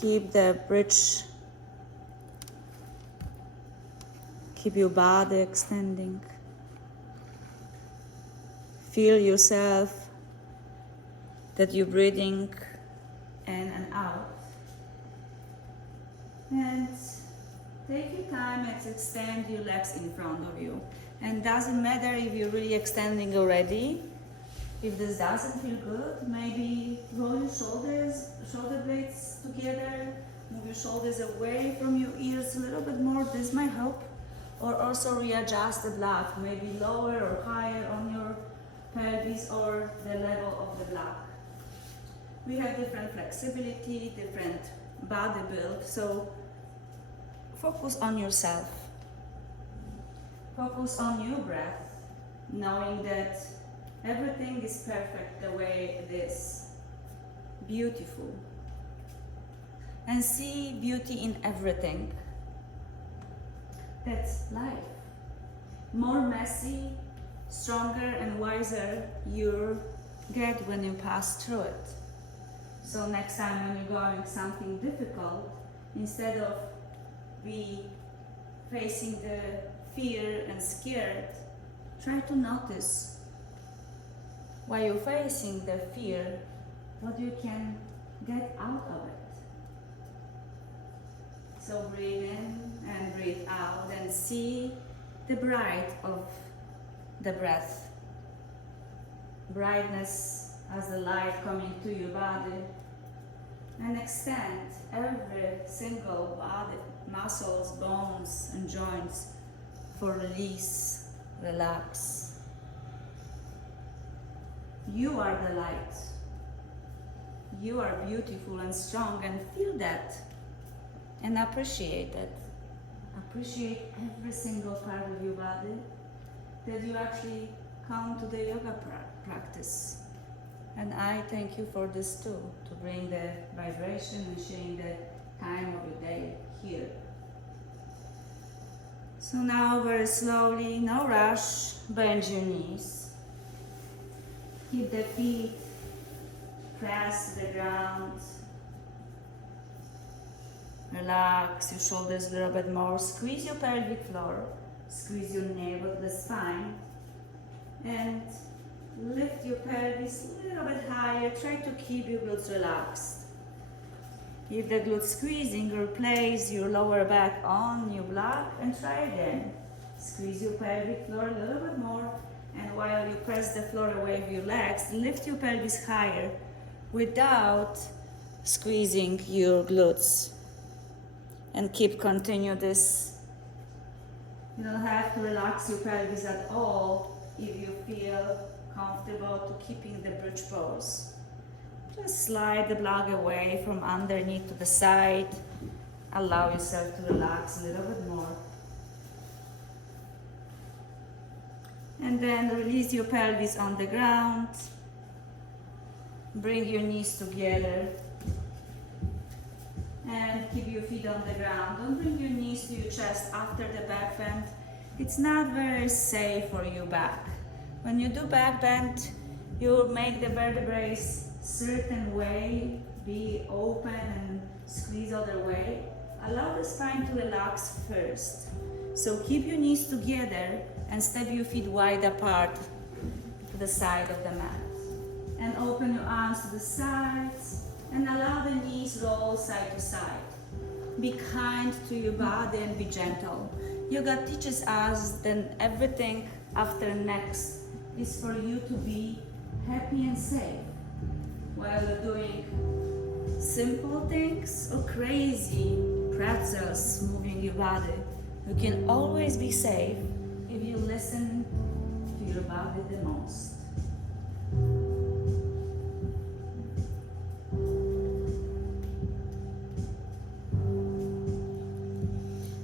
Keep the bridge, keep your body extending. Feel yourself that you're breathing in and out. And take your time and extend your legs in front of you. And doesn't matter if you're really extending already. If this doesn't feel good, maybe roll your shoulder blades together, move your shoulders away from your ears a little bit more. This might help. Or also readjust the block, maybe lower or higher on your pelvis or the level of the block. We have different flexibility, different body build, so focus on yourself. Focus on your breath, knowing that everything is perfect the way it is. Beautiful. And see beauty in everything. That's life. More messy, stronger and wiser you get when you pass through it. So next time when you're going something difficult, instead of be facing the fear and scared, try to notice while you're facing the fear, what you can get out of it. So breathe in and breathe out and see the bright of the breath. Brightness as the light coming to your body. And extend every single body, muscles, bones and joints for release, relax. You are the light. You are beautiful and strong, and feel that and appreciate it. Appreciate every single part of your body that you actually come to the yoga practice. And I thank you for this too, to bring the vibration and sharing the time of your day here. So now very slowly, no rush, bend your knees. Keep the feet pressed to the ground. Relax your shoulders a little bit more. Squeeze your pelvic floor. Squeeze your navel to the spine. And lift your pelvis a little bit higher. Try to keep your glutes relaxed. If the glutes squeezing, replace your lower back on your block and try again. Squeeze your pelvic floor a little bit more. And while you press the floor away with your legs, lift your pelvis higher without squeezing your glutes. And continue this. You don't have to relax your pelvis at all if you feel comfortable to keeping the bridge pose. Just slide the block away from underneath to the side. Allow yourself to relax a little bit more. And then release your pelvis on the ground. Bring your knees together. And keep your feet on the ground. Don't bring your knees to your chest after the back bend. It's not very safe for your back. When you do back bend, you make the vertebrae certain way, be open and squeeze other way. Allow the spine to relax first. So keep your knees together and step your feet wide apart to the side of the mat. And open your arms to the sides and allow the knees roll side to side. Be kind to your body and be gentle. Yoga teaches us that everything after next is for you to be happy and safe. While you're doing simple things or crazy pretzels moving your body, you can always be safe if you listen to your body the most.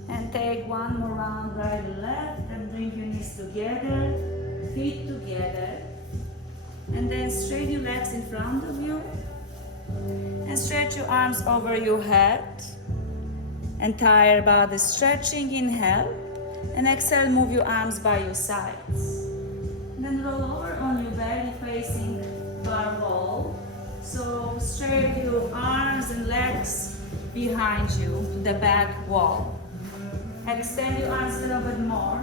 And take one more round right and left and bring your knees together, feet together. And then straight your legs in front of you and stretch your arms over your head. Entire body stretching, inhale, and exhale, move your arms by your sides. And then roll over on your belly facing bar wall. So straight your arms and legs behind you to the back wall. Extend your arms a little bit more.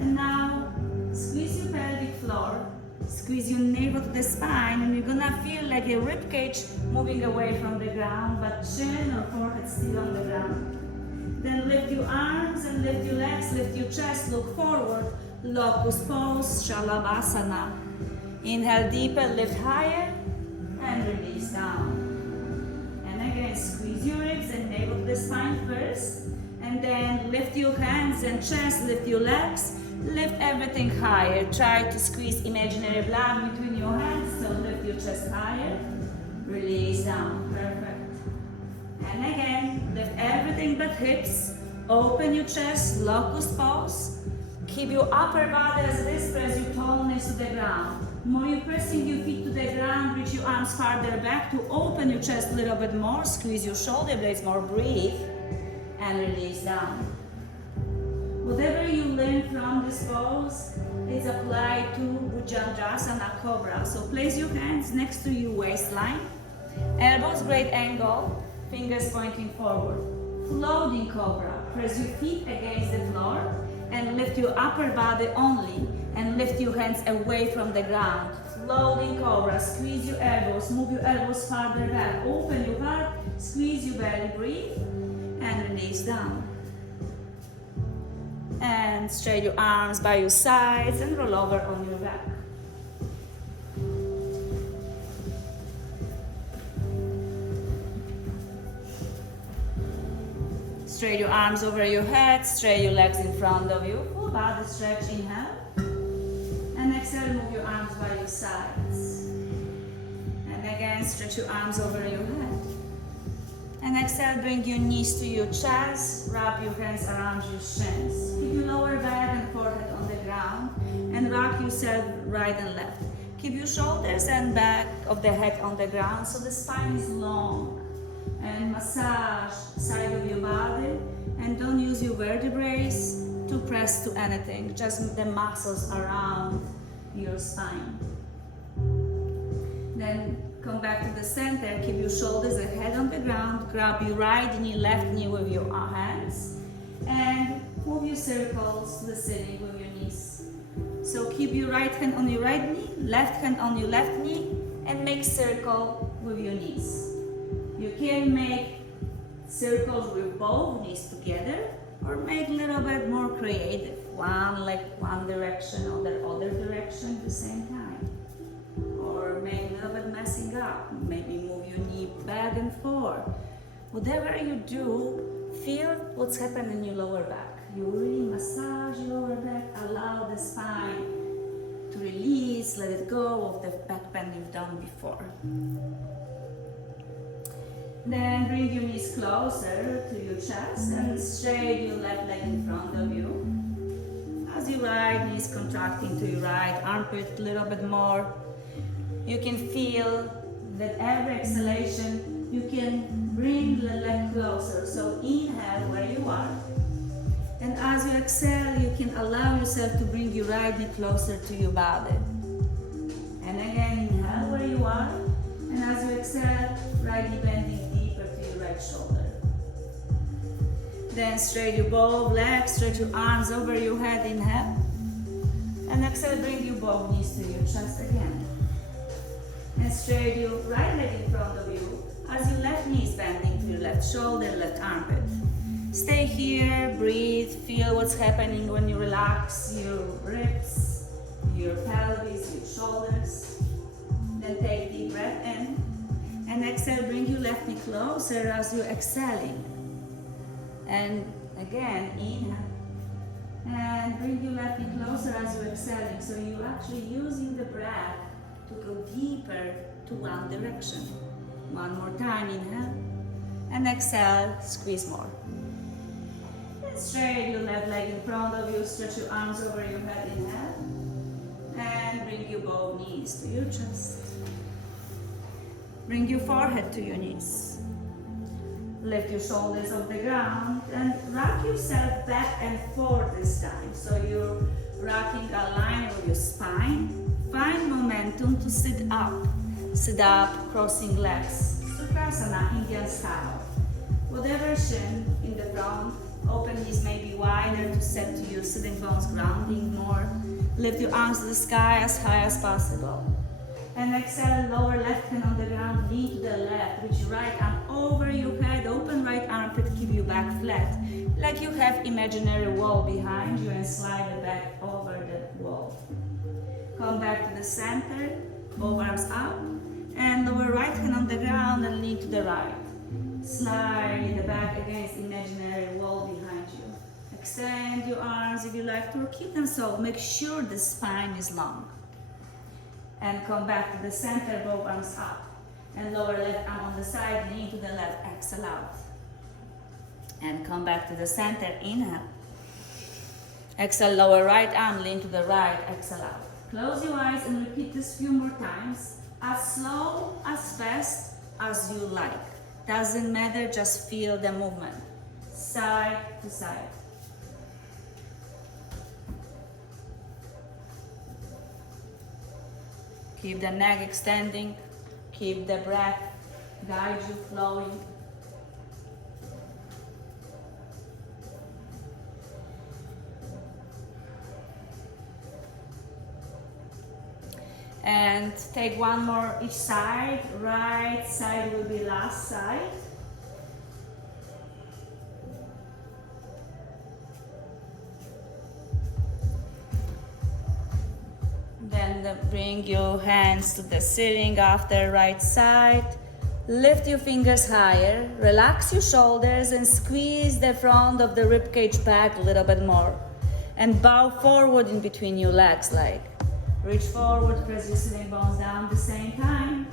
And now squeeze your pelvic floor. Squeeze your navel to the spine, and you're gonna feel like a rib cage moving away from the ground, but chin or forehead still on the ground. Then lift your arms and lift your legs, lift your chest, look forward. Locust pose, Shalabhasana. Inhale deeper, lift higher, and release down. And again, squeeze your ribs and navel to the spine first. And then lift your hands and chest, lift your legs. Lift everything higher. Try to squeeze imaginary blood between your hands. So lift your chest higher. Release down. Perfect. And again, lift everything but hips. Open your chest. Locust pose. Keep your upper body as this. Press your toes to the ground. More you're pressing your feet to the ground. Reach your arms farther back to open your chest a little bit more. Squeeze your shoulder blades more. Breathe. And release down. Whatever you learn from this pose is applied to Bhujangasana Cobra. So place your hands next to your waistline, elbows great angle, fingers pointing forward. Floating Cobra. Press your feet against the floor and lift your upper body only and lift your hands away from the ground. Floating Cobra. Squeeze your elbows, move your elbows farther back. Open your heart, squeeze your belly, breathe, and release down. And straight your arms by your sides and roll over on your back. Straight your arms over your head, straight your legs in front of you. Full body stretch, inhale. And exhale, move your arms by your sides. And again, stretch your arms over your head. And exhale, bring your knees to your chest, wrap your hands around your shins. Keep your lower back and forehead on the ground and rock yourself right and left. Keep your shoulders and back of the head on the ground so the spine is long. And massage side of your body and don't use your vertebrae to press to anything, just the muscles around your spine. Then come back to the center, keep your shoulders and head on the ground, grab your right knee, left knee with your hands, and move your circles to the ceiling with your knees. So keep your right hand on your right knee, left hand on your left knee, and make circle with your knees. You can make circles with both knees together, or make a little bit more creative. One like one direction or the other direction at the same time. Or make a little bit messing up. Maybe move your knee back and forth. Whatever you do, feel what's happening in your lower back. You really massage your lower back, allow the spine to release, let it go of the back bend you've done before. Then bring your knees closer to your chest and straight your left leg in front of you. As your right knee is contracting to your right armpit a little bit more. You can feel that every exhalation, you can bring the leg closer. So inhale where you are. And as you exhale, you can allow yourself to bring your right knee closer to your body. And again, inhale where you are. And as you exhale, right knee bending deeper to your right shoulder. Then straight your both legs, stretch your arms over your head, inhale. And exhale, bring your both knees to your chest again. And straight your right leg in front of you as your left knee is bending to your left shoulder, left armpit. Stay here, breathe, feel what's happening when you relax your ribs, your pelvis, your shoulders. Then take deep breath in and exhale, bring your left knee closer as you're exhaling. And again, inhale. And bring your left knee closer as you're exhaling. So you're actually using the breath to go deeper to one direction. One more time, inhale. And exhale, squeeze more. And straight your left leg in front of you, stretch your arms over your head, inhale. And bring your both knees to your chest. Bring your forehead to your knees. Lift your shoulders off the ground and rock yourself back and forth this time. So you're rocking a line with your spine. Find momentum to sit up. Sit up, crossing legs. Sukhasana, Indian style. whatever shin in the front. Open knees may be wider to set to your sitting bones, grounding more. Lift your arms to the sky as high as possible. And exhale, lower left hand on the ground, knee to the left. Reach your right arm over your head, open right armpit, keep you back flat. Like you have imaginary wall behind you and slide it back over the wall. Come back to the center, both arms up. And lower right hand on the ground and lean to the right. Slide the back against imaginary wall behind you. Extend your arms if you like to, or keep them so. Make sure the spine is long. And come back to the center, both arms up. And lower left arm on the side, lean to the left, exhale out. And come back to the center, inhale. Exhale, lower right arm, lean to the right, exhale out. Close your eyes and repeat this few more times. As slow, as fast as you like. Doesn't matter, just feel the movement. Side to side. Keep the neck extending. Keep the breath guide you flowing. And take one more each side. Right side will be last side. Then bring your hands to the ceiling after right side. Lift your fingers higher. Relax your shoulders and squeeze the front of the ribcage back a little bit more. And bow forward in between your legs like. Reach forward, press your sitting bones down at the same time.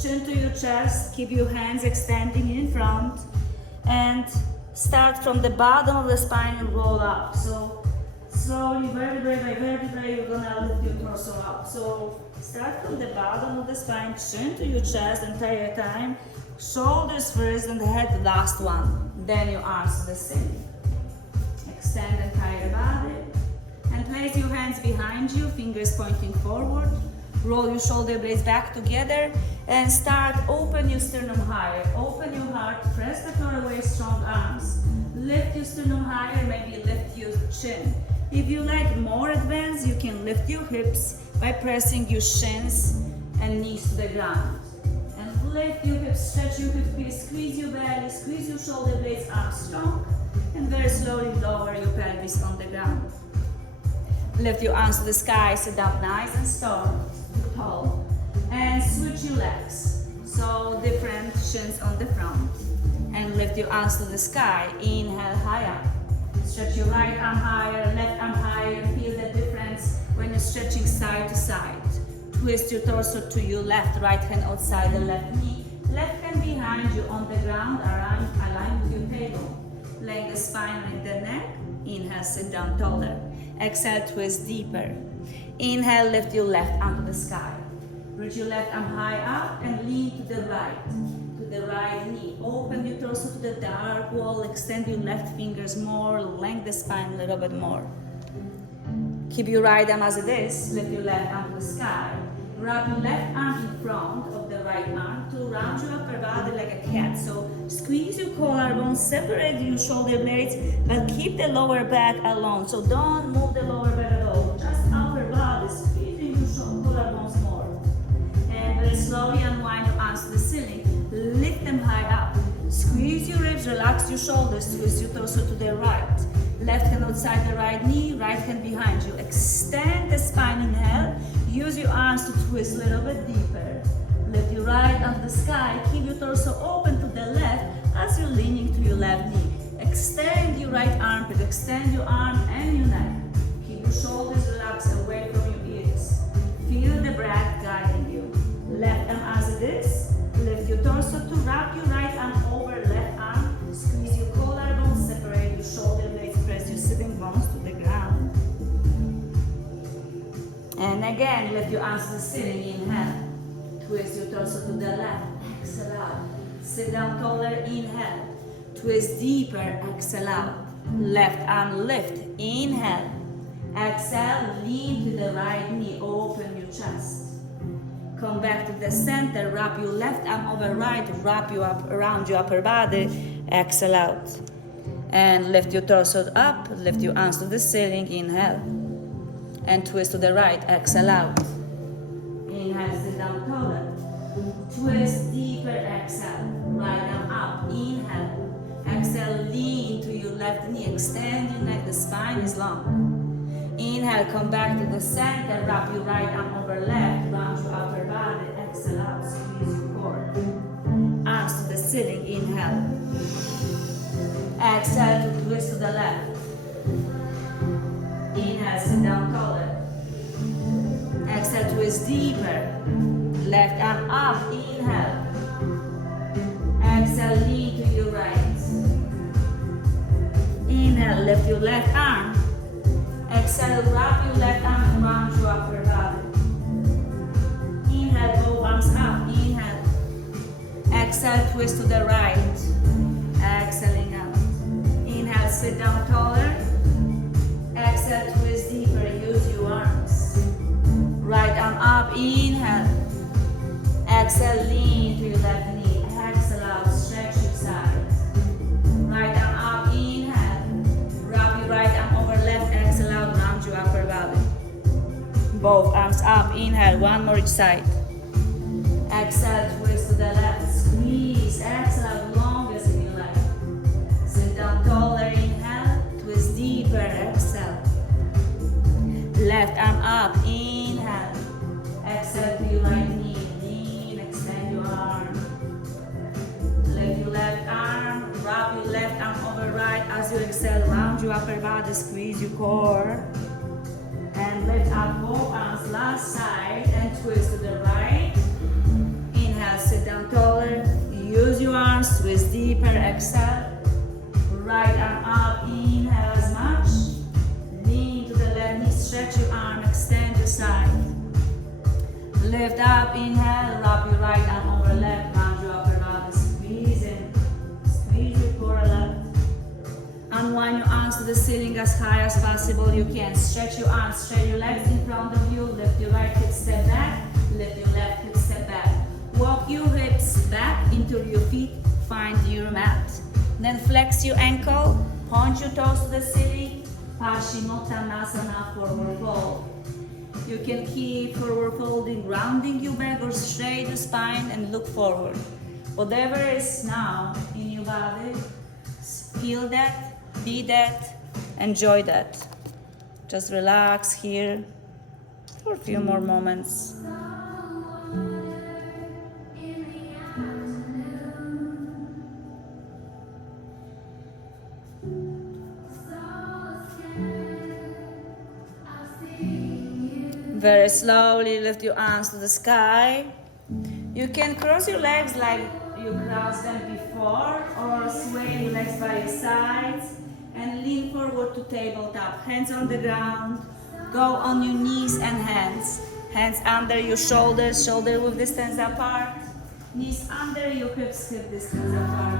Chin to your chest, keep your hands extending in front. And start from the bottom of the spine and roll up. So slowly, vertebrae by vertebrae, you're gonna lift your torso up. So start from the bottom of the spine, chin to your chest entire time. Shoulders first and the head last one. Then your arms to the ceiling. Extend entire body. And place your hands behind you, fingers pointing forward. Roll your shoulder blades back together and start, open your sternum higher. Open your heart, press the floor away, strong arms. Lift your sternum higher, maybe lift your chin. If you like more advanced, you can lift your hips by pressing your shins and knees to the ground. And lift your hips, stretch your hip, squeeze your belly, squeeze your shoulder blades up strong. And very slowly lower your pelvis on the ground. Lift your arms to the sky, sit up nice and tall. And switch your legs. So different shins on the front. And lift your arms to the sky. Inhale, high up. Stretch your right arm higher, left arm higher. Feel the difference when you're stretching side to side. Twist your torso to your left, right hand outside the left knee. Left hand behind you on the ground, aligned with your table. Laying the spine like the neck. Inhale, sit down taller. Exhale, twist deeper. Inhale, lift your left arm to the sky. Reach your left arm high up and lean to the right knee. Open your torso to the dark wall. Extend your left fingers more. Lengthen the spine a little bit more. Keep your right arm as it is. Lift your left arm to the sky. Wrap your left arm in front of the right arm to round your upper body like a cat. So squeeze your collarbones, separate your shoulder blades, but keep the lower back alone. So don't move the lower back at all. Just upper body, squeezing your collarbones more. And very slowly unwind your arms to the ceiling. Lift them high up. Squeeze your ribs, relax your shoulders, twist your torso to the right. Left hand outside the right knee, right hand behind you. Extend the spine, inhale. Use your arms to twist a little bit deeper. Lift your right arm to the sky. Keep your torso open to the left as you're leaning to your left knee. Extend your right armpit, extend your arm and your neck. Keep your shoulders relaxed away from your ears. Feel the breath guiding you. Left arm as it is. Lift your torso to wrap your right arm over left arm. Squeeze your collarbones, separate your shoulder blades, press your sitting bones to the ground. And again, lift your arms to the ceiling, inhale. Twist your torso to the left, exhale out. Sit down taller, inhale. Twist deeper, exhale out. Left arm lift, inhale. Exhale, lean to the right knee, open your chest. Come back to the center, wrap your left arm over right, wrap you up around your upper body, exhale out. And lift your torso up, lift your arms to the ceiling, inhale. And twist to the right, exhale out. Inhale, sit down taller. Twist deeper, exhale. Right arm up, inhale. Exhale, lean to your left knee, extend your neck, the spine is long. Inhale, come back to the center, wrap your right arm over left, round your upper body, exhale out, squeeze your core. Arms to the ceiling, inhale. Exhale to twist to the left. Inhale, sit down taller. Exhale, twist deeper. Left arm up, inhale. Exhale, lean to your right. Inhale, lift your left arm. Exhale, wrap your left arm around your upper body. Inhale, both arms up, inhale. Exhale, twist to the right. Exhaling out. Inhale, sit down taller. Exhale, twist deeper, use your arms. Right arm up, inhale. Exhale, lean to your left knee. Exhale out, stretch your side. Right arm up, inhale. Wrap your right arm over left, exhale out, round your upper body. Both arms up, inhale, one more each side. Exhale, twist to the left, squeeze, exhale out, longest in your life. Sit down taller, inhale, twist deeper, exhale. Left arm up, inhale. Exhale to your right knee, lean, extend your arm. Lift your left arm, wrap your left arm over right as you exhale, round your upper body, squeeze your core. And lift up both arms, last side, and twist to the right. Inhale, sit down taller, use your arms, twist deeper, exhale. Right arm up, inhale as much. Lean to the left knee, stretch your arm, extend your side. Lift up, inhale, wrap your right arm over left, round your upper body, squeeze in. Squeeze your core left. Unwind your arms to the ceiling as high as possible you can. Stretch your arms, stretch your legs in front of you. Lift your right hip, step back. Lift your left hip, step back. Walk your hips back into your feet. Find your mat. Then flex your ankle. Point your toes to the ceiling. Paschimottanasana, forward fold. You can keep forward folding, rounding your back or straight the spine and look forward. Whatever is now in your body, feel that, be that, enjoy that. Just relax here for a few more moments. Very slowly lift your arms to the sky. You can cross your legs like you crossed them before, or sway your legs by your sides and lean forward to tabletop. Hands on the ground. Go on your knees and hands. Hands under your shoulders, shoulder width distance apart. Knees under your hips, hip distance apart.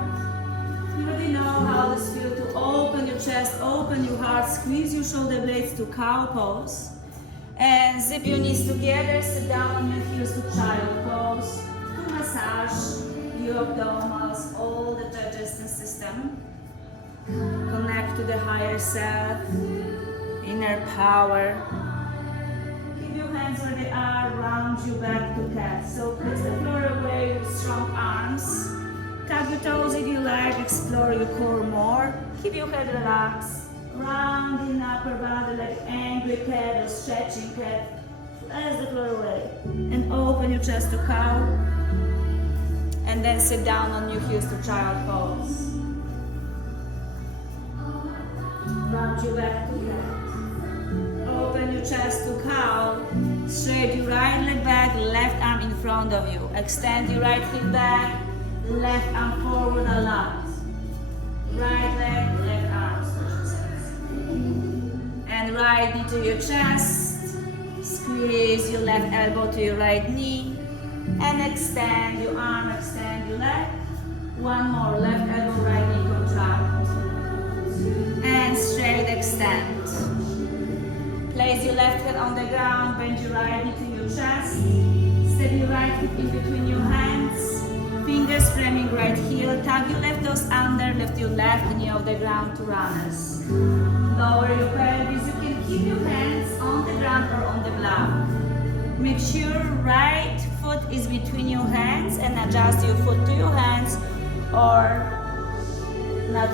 You already know how this feels to open your chest, open your heart, squeeze your shoulder blades to cow pose. And zip your knees together, sit down on your heels to child pose. To massage your abdominals, all the digestive system. Connect to the higher self, inner power. Keep your hands where they are, round your back to cat. So press the floor away with strong arms. Tap your toes if you like, explore your core more. Keep your head relaxed. Rounding upper body like angry cat or stretching cat. Press the floor away. And open your chest to cow. And then sit down on your heels to child pose. Round your back to cat. Open your chest to cow. Straight your right leg back, left arm in front of you. Extend your right hip back, left arm forward a lot. Right leg, left arm. And right knee to your chest. Squeeze your left elbow to your right knee. And extend your arm, extend your leg. One more, left elbow, right knee contract. And straight extend. Place your left hand on the ground, bend your right knee to your chest. Step your right foot in between your hands. Fingers framing right heel. Tug your left toes under. Lift your left knee off the ground to runners. Lower your pelvis. You can keep your hands on the ground or on the block. Make sure right foot is between your hands and adjust your foot to your hands or not.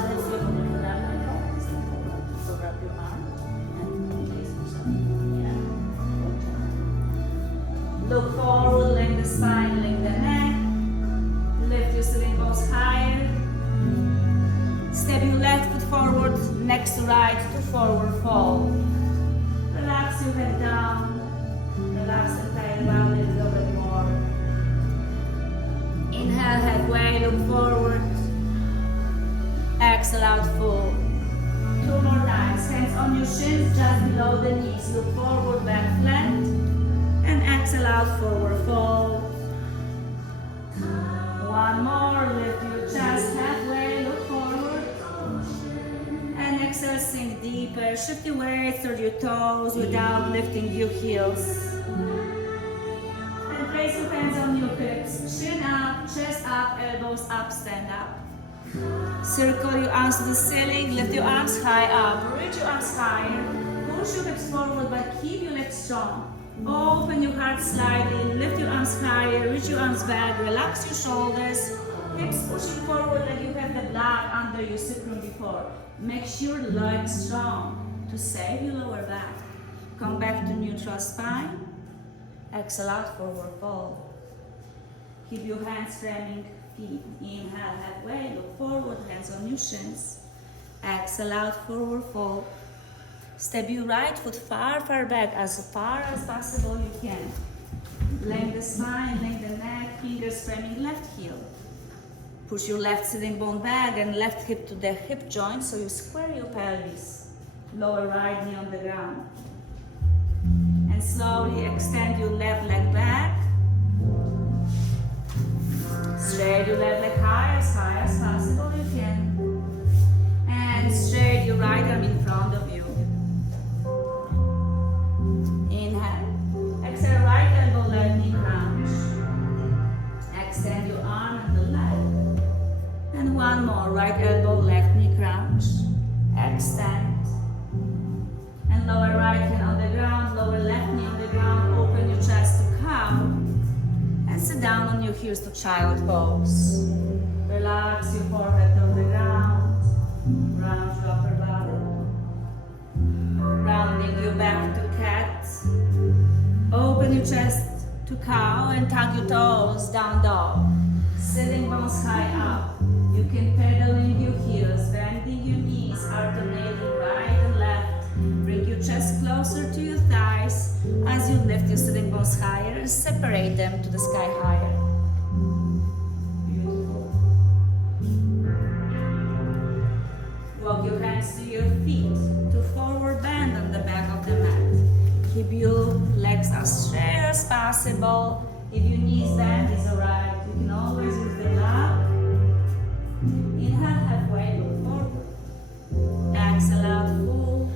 Look forward, lengthen the spine, lengthen the neck. Lift your sitting bones higher. Step your left foot forward, next to right to forward fold. Relax your head down. Relax the entire body a little bit more. Inhale halfway, look forward. Exhale out full. 2 more times. Hands on your shins, just below the knees. Look forward, back flat. And exhale out, forward fold. 1 more, lift your chest halfway, look forward. And exhale, sink deeper. Shift your weight through your toes without lifting your heels. And place your hands on your hips. Chin up, chest up, elbows up, stand up. Circle your arms to the ceiling, lift your arms high up. Reach your arms higher. Push your hips forward, but keep your legs strong. Open your heart slightly, lift your arms higher, reach your arms back, relax your shoulders, hips pushing forward like you have the blood under your sacrum before. Make sure the legs strong to save your lower back. Come back to neutral spine. Exhale out, forward fold. Keep your hands framing feet. Inhale halfway, look forward, hands on your shins. Exhale out, forward fold. Step your right foot far back, as far as possible you can. Lengthen the spine, lengthen the neck, fingers framing left heel. Push your left sitting bone back and left hip to the hip joint so you square your pelvis. Lower right knee on the ground. And slowly extend your left leg back. Straight your left leg high as possible you can. And straight your right arm in front of you. Inhale. Exhale, right elbow, left knee crunch. Extend your arm and the leg. And 1 more, right elbow, left knee crunch. Extend. And lower right hand on the ground, lower left knee on the ground. Open your chest to cow. And sit down on your heels to child pose. Relax your forehead on the ground. Round your upper body. Rounding your back to cat. Open your chest to cow and tuck your toes down dog. Sitting bones high up. You can pedal in your heels, bending your knees, alternating right and left. Bring your chest closer to your thighs as you lift your sitting bones higher and separate them to the sky higher. Beautiful. Walk your hands to your feet to forward bend on the back of the mat. Keep your legs as straight as possible. If your knees bend, it's alright. You can always use the block. Inhale halfway, look forward. Exhale out full.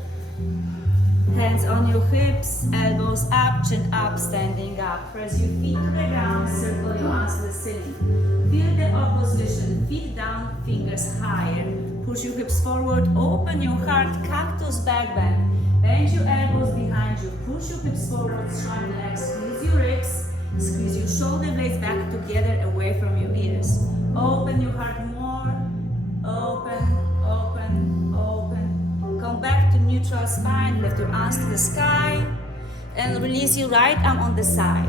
Hands on your hips, elbows up, chin up, standing up. Press your feet to the ground, circle your arms to the ceiling. Feel the opposition, feet down, fingers higher. Push your hips forward, open your heart, cactus back bend. Bend your elbows behind you, push your hips forward, strong legs, squeeze your ribs, squeeze your shoulder blades back together away from your ears. Open your heart more, open, open, open. Come back to neutral spine, lift your arms to the sky, and release your right arm on the side.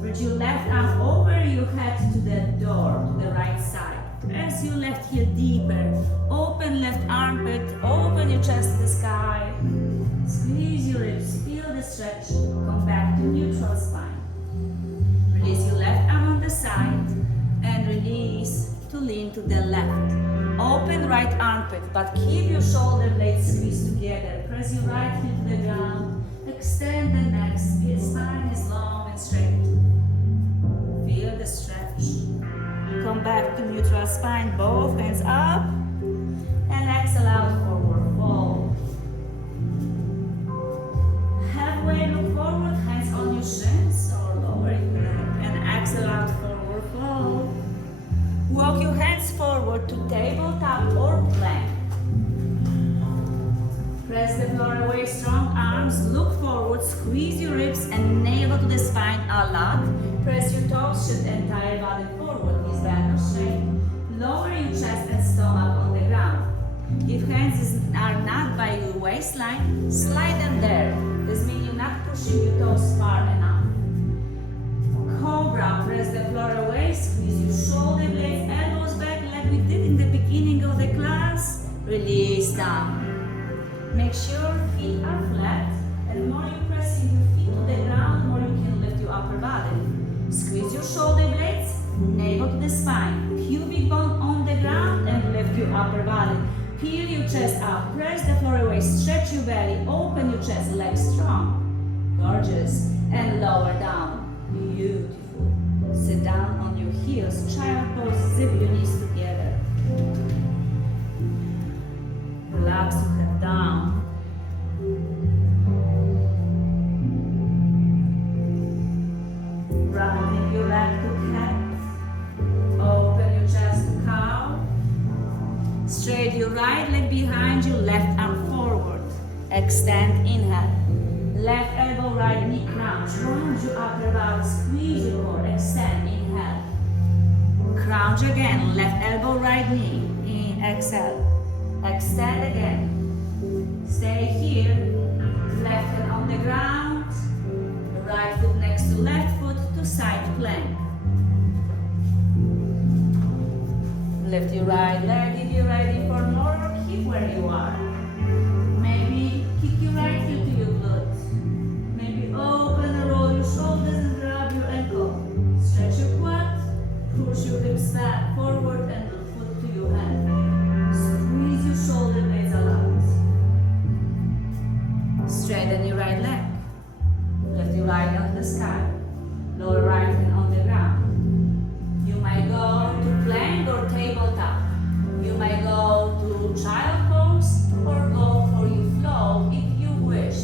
Reach your left arm over your head to the door, to the right side. Press your left heel deeper. Open left armpit, open your chest to the sky. Squeeze your ribs, feel the stretch. Come back to neutral spine. Release your left arm on the side and release to lean to the left. Open right armpit, but keep your shoulder blades squeezed together. Press your right heel to the ground. Extend the neck. Spine is long and straight. Feel the stretch. Come back to neutral spine, both hands up, and exhale out, forward fold. Halfway look forward, hands on your shins or lower your exhale out, forward fold. Walk your hands forward to tabletop or plank. Press the floor away, strong arms, look forward, squeeze your ribs and navel to the spine a lot. Press your toes, shift entire body forward, knees bend or straight. Lower your chest and stomach on the ground. If hands are not by your waistline, slide them there. This means you're not pushing your toes far enough. Cobra, press the floor away, squeeze your shoulder blades, elbows back like we did in the beginning of the class. Release down. Make sure feet are flat, and the more you're pressing your feet to the ground, the more you can lift your upper body. Squeeze your shoulder blades, navel to the spine, pubic bone on the ground, and lift your upper body. Peel your chest up, press the floor away, stretch your belly, open your chest, legs strong. Gorgeous. And lower down. Beautiful. Sit down on your heels, child pose, zip your knees together. Relax your head down. Rounding your back to cat. Open your chest to cow. Straight your right leg behind you, left arm forward. Extend, inhale. Left elbow, right knee, crouch. Round your upper body, squeeze your core, extend, inhale. Crouch again, left elbow, right knee. Exhale. Extend again. Stay here. Left hand on the ground. Right foot next to left foot to side plank. Lift your right leg if you're ready for more, or keep where you are. Maybe kick your right heel to your glute. Maybe open and roll your shoulders and grab your ankle. Stretch your quad, push your hips back, forward and foot to your hand. Squeeze your shoulder blades a lot. Straighten your right leg. Lift your right hand to the sky. Lower right hand on the ground. You might go to plank or tabletop. You might go to child pose or go for your flow if you wish.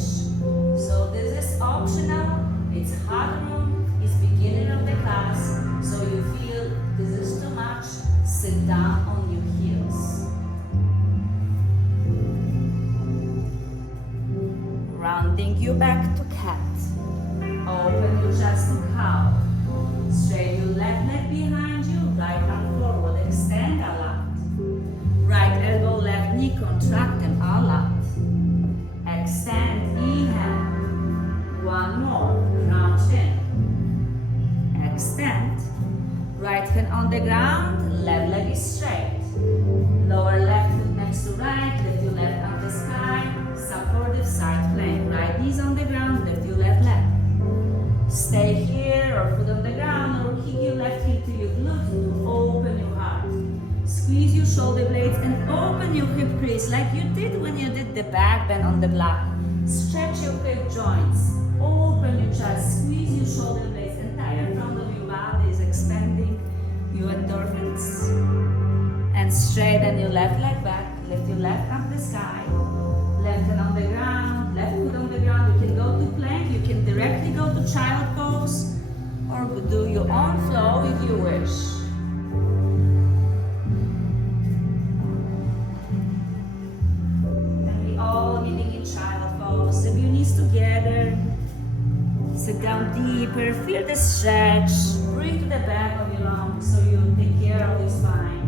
So this is optional. It's hot room. It's beginning of the class. So you feel this is too much, sit down on your heels. Rounding you back to cat. Open your chest to cow. Straight your left leg behind you, right arm forward, extend a lot. Right elbow, left knee, contract them a lot. Extend, inhale. One more, crouch in. Extend. Right hand on the ground, left leg is straight. Lower left foot next to right, lift your left arm to the sky. Supportive side plank. Right knees on the ground, lift your left leg. Stay here or foot on the ground or kick your left heel to your glute to open your heart. Squeeze your shoulder blades and open your hip crease like you did when you did the back bend on the block. Stretch your hip joints. Open your chest. Squeeze your shoulder blades. Entire front of your body is expanding your endorphins. And straighten your left leg back. Lift your left arm to the sky. Left hand on the ground, left foot on the ground. You can go to plank, you can directly go to child pose, or do your own flow if you wish. And we all meeting in child pose. Zip your knees together. Sit down deeper, feel the stretch. Breathe to the back of your lungs so you take care of your spine.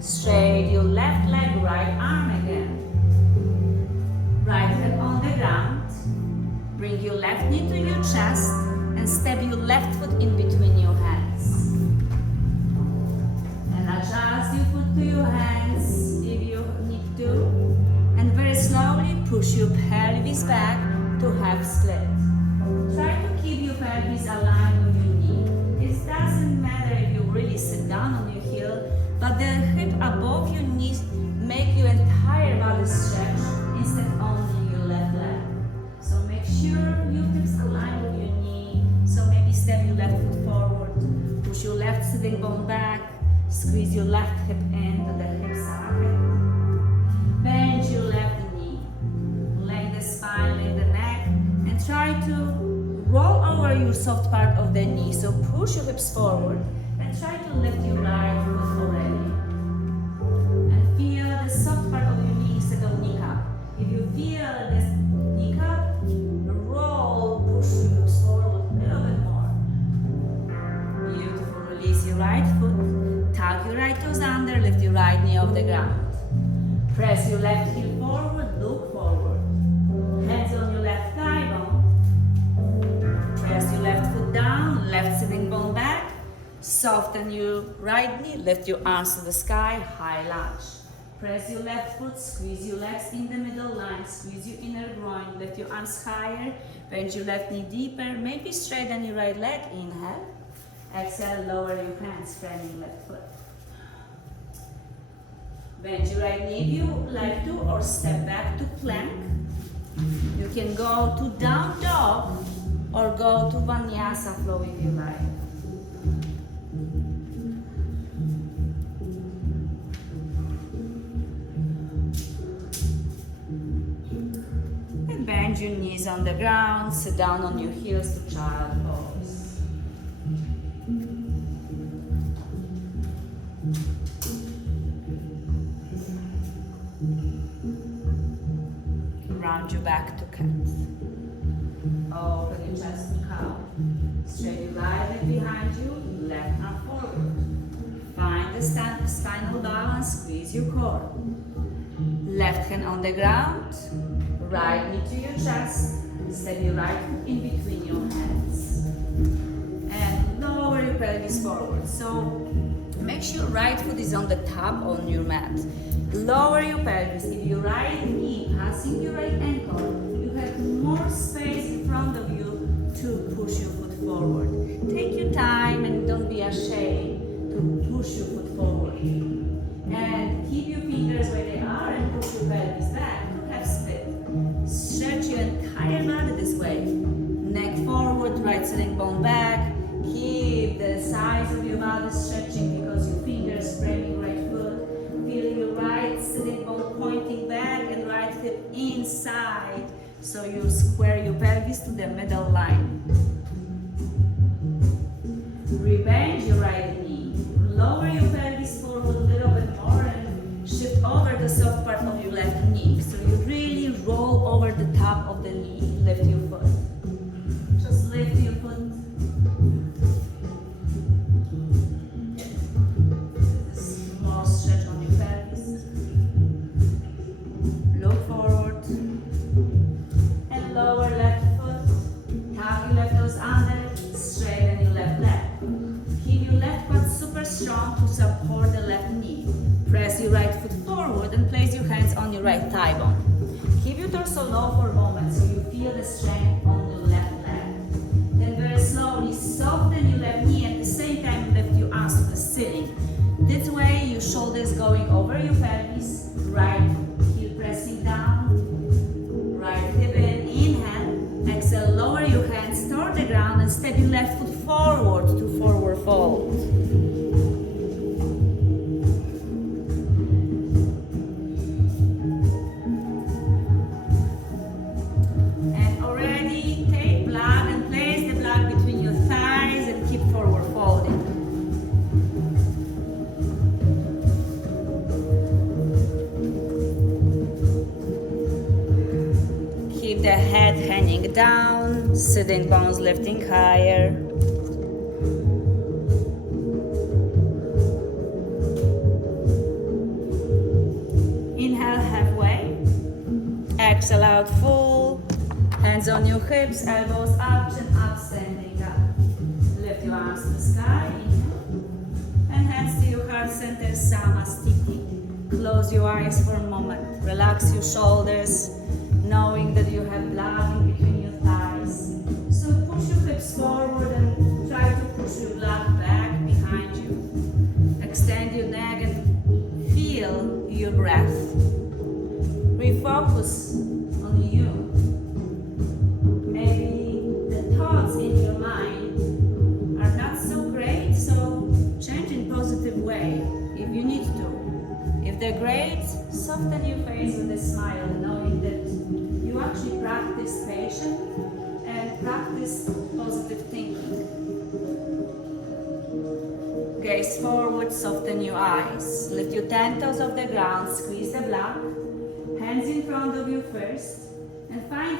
Straight your left leg, right arm again. Right hand on the ground. Bring your left knee to your chest and step your left foot in between your hands. And adjust your foot to your hands if you need to. And very slowly push your pelvis back to half split. Try to keep your pelvis aligned with your knee. It doesn't matter if you really sit down on your heel, but the hip above your knees make your entire body stretch instead only your left leg. So make sure your hips align with your knee. So maybe step your left foot forward, push your left sitting bone back, squeeze your left hip into the hip socket. Bend your left knee, lengthen the spine, lengthen the neck, and try to roll over your soft part of the knee. So push your hips forward and try to lift your right foot already. And feel the soft part of your knee instead of kneecap. If you feel this kneecap, roll, push your hips forward a little bit more. Beautiful. Release your right foot, tuck your right toes under, lift your right knee off the ground. Press your left heel forward, look forward. Hands on your left thigh bone. Press your left foot down, left sitting bone back. Soften your right knee, lift your arms to the sky, high lunge. Press your left foot, squeeze your legs in the middle line, squeeze your inner groin, lift your arms higher, bend your left knee deeper, maybe straighten your right leg, inhale. Exhale, lower your hands, framing left foot. Bend your right knee if you like to, or step back to plank. You can go to down dog or go to vinyasa flow if you like. And bend your knees on the ground, sit down on your heels to child pose. Round your back to cat. Open your chest to cow. Straight your right leg behind you, left arm forward. Find the spinal balance, squeeze your core. Left hand on the ground, right knee to your chest, step your right foot in between your hands. And lower your pelvis forward. So make sure right foot is on the top on your mat. Lower your pelvis. If your right knee passing your right ankle, you have more space in front of you to push your foot forward. Take your time and don't be ashamed to push your foot forward. And keep your fingers where they are and push your pelvis back. Don't have split. Stretch your entire body this way. Neck forward, right sitting bone back. Keep the size of your body stretching because your fingers framing right foot. Feel your right sitting bone pointing back and right hip inside. So you square your pelvis to the middle line. Rebend your right knee. Lower your pelvis forward a little bit more and shift over the soft part of your left knee. So you really roll over the top of the knee. Lift your foot. Just lift your foot. Small stretch on your pelvis. Look forward. And lower left foot. Tuck your left toes under. Straighten your left leg. Keep your left quad super strong to support the left knee. Press your right foot forward and place your hands on your right thigh bone. Keep your torso low for a moment so you feel the strength on the left leg. Then very slowly soften your left knee at the same time lift your arms to the ceiling. This way your shoulders going over your pelvis, right heel pressing down, right hip in, inhale, exhale, lower your hands toward the ground and step your left foot forward to forward fold. And already take block and place the block between your thighs and keep forward folding. Keep the head hanging down, sitting bones lifting higher. Inhale halfway, exhale out full, hands on your hips, elbows up, chin up, standing up. Lift your arms to the sky, inhale, and hands to your heart center, Samastiti. Close your eyes for a moment, relax your shoulders, knowing that you have blood in between your thighs. So push your hips forward and try to push your blood back behind you. Extend your neck and feel your breath. smile, knowing that you actually practice patience and practice positive thinking. Gaze forward, soften your eyes. Lift your 10 toes off the ground, squeeze the block. Hands in front of you first. And find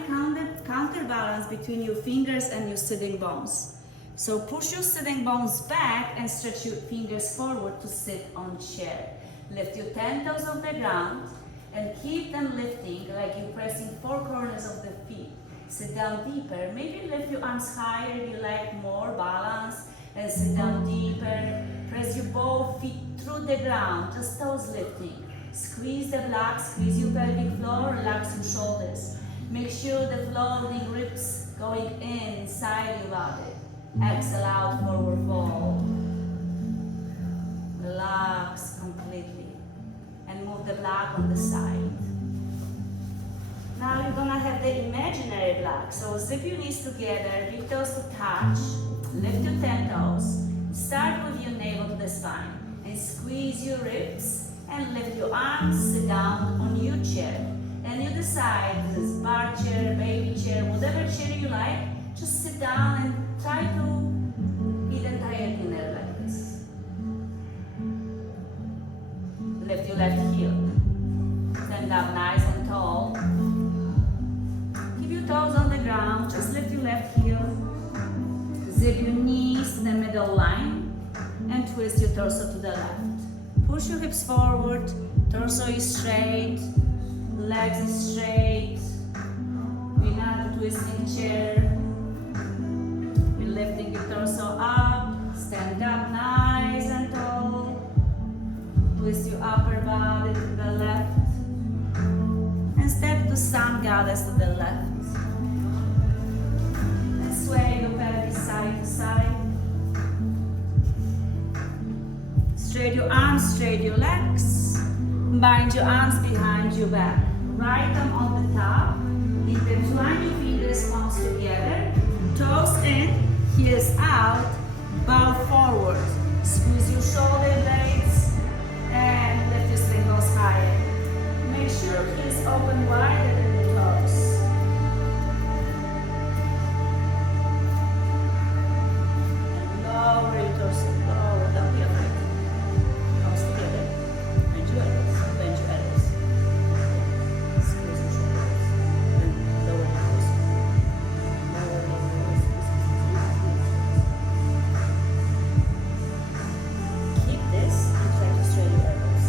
counterbalance between your fingers and your sitting bones. So push your sitting bones back and stretch your fingers forward to sit on chair. Lift your 10 toes off the ground and keep them lifting like you're pressing 4 corners of the feet. Sit down deeper. Maybe lift your arms higher if you like more balance. And sit down deeper. Press your both feet through the ground, just toes lifting. Squeeze the block, squeeze your pelvic floor, relax your shoulders. Make sure the floating ribs going in inside your body. Exhale out, forward fold. Relax completely. And move the block on the side. Now you're gonna have the imaginary block. So zip your knees together, big toes to touch. Lift your 10 toes. Start with your navel to the spine. And squeeze your ribs. And lift your arms, sit down on your chair. And you decide, this is bar chair, baby chair, whatever chair you like, just sit down and try to eat entire dinner like this. Lift your left heel. Stand up nice and tall. Keep your toes on the ground, just lift your left heel. Zip your knees to the middle line and twist your torso to the left. Push your hips forward, torso is straight, legs is straight. We're not twisting chair. We're lifting your torso up, stand up nice and tall. Twist your upper body to the left. And step to sun goddess to the left. And sway your pelvis side to side. Straight your arms, straight your legs. Bind your arms behind your back. Right thumb on the top. Intertwine your fingers, palms together. Toes in, heels out. Bow forward. Squeeze your shoulder blades. And lift your singles higher. Make sure heels open wider than the toes. And lower your torso. Lower, don't be afraid. Together. Bend your elbows. Bend your elbows. Squeeze your shoulders. And lower your torso. Lower, lower, keep this and try to straighten your elbows.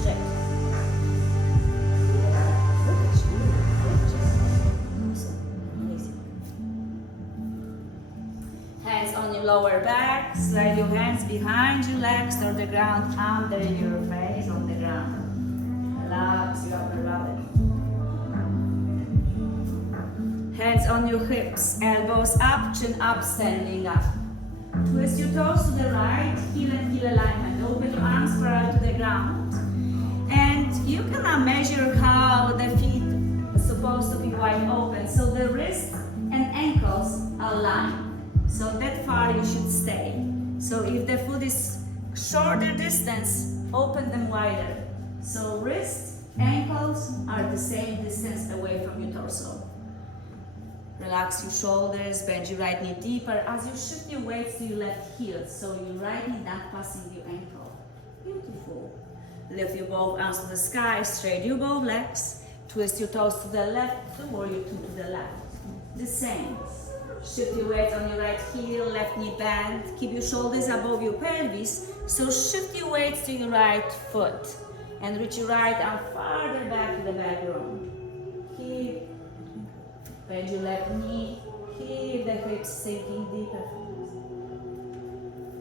Straight. Yeah. Look at you. Awesome. Amazing. Hands on your lower back. Slide your hands behind your legs or the ground under your face on the ground. Relax your upper body. Hands on your hips, elbows up, chin up, standing up. Twist your toes to the right, heel and heel alignment. Open your arms parallel to the ground. And you can measure how the feet are supposed to be wide open. So the wrists and ankles are aligned. So that far you should stay. So if the foot is shorter distance, open them wider. So wrists, ankles are the same distance away from your torso. Relax your shoulders, bend your right knee deeper as you shift your weights to your left heel. So your right knee not passing your ankle. Beautiful. Lift your both arms to the sky, straight your both legs. Twist your toes to the left, to warrior two to the left. The same. Shift your weight on your right heel, left knee bend. Keep your shoulders above your pelvis. So shift your weights to your right foot. And reach your right arm farther back to the back room. Keep. Bend your left knee. Keep the hips sinking deeper.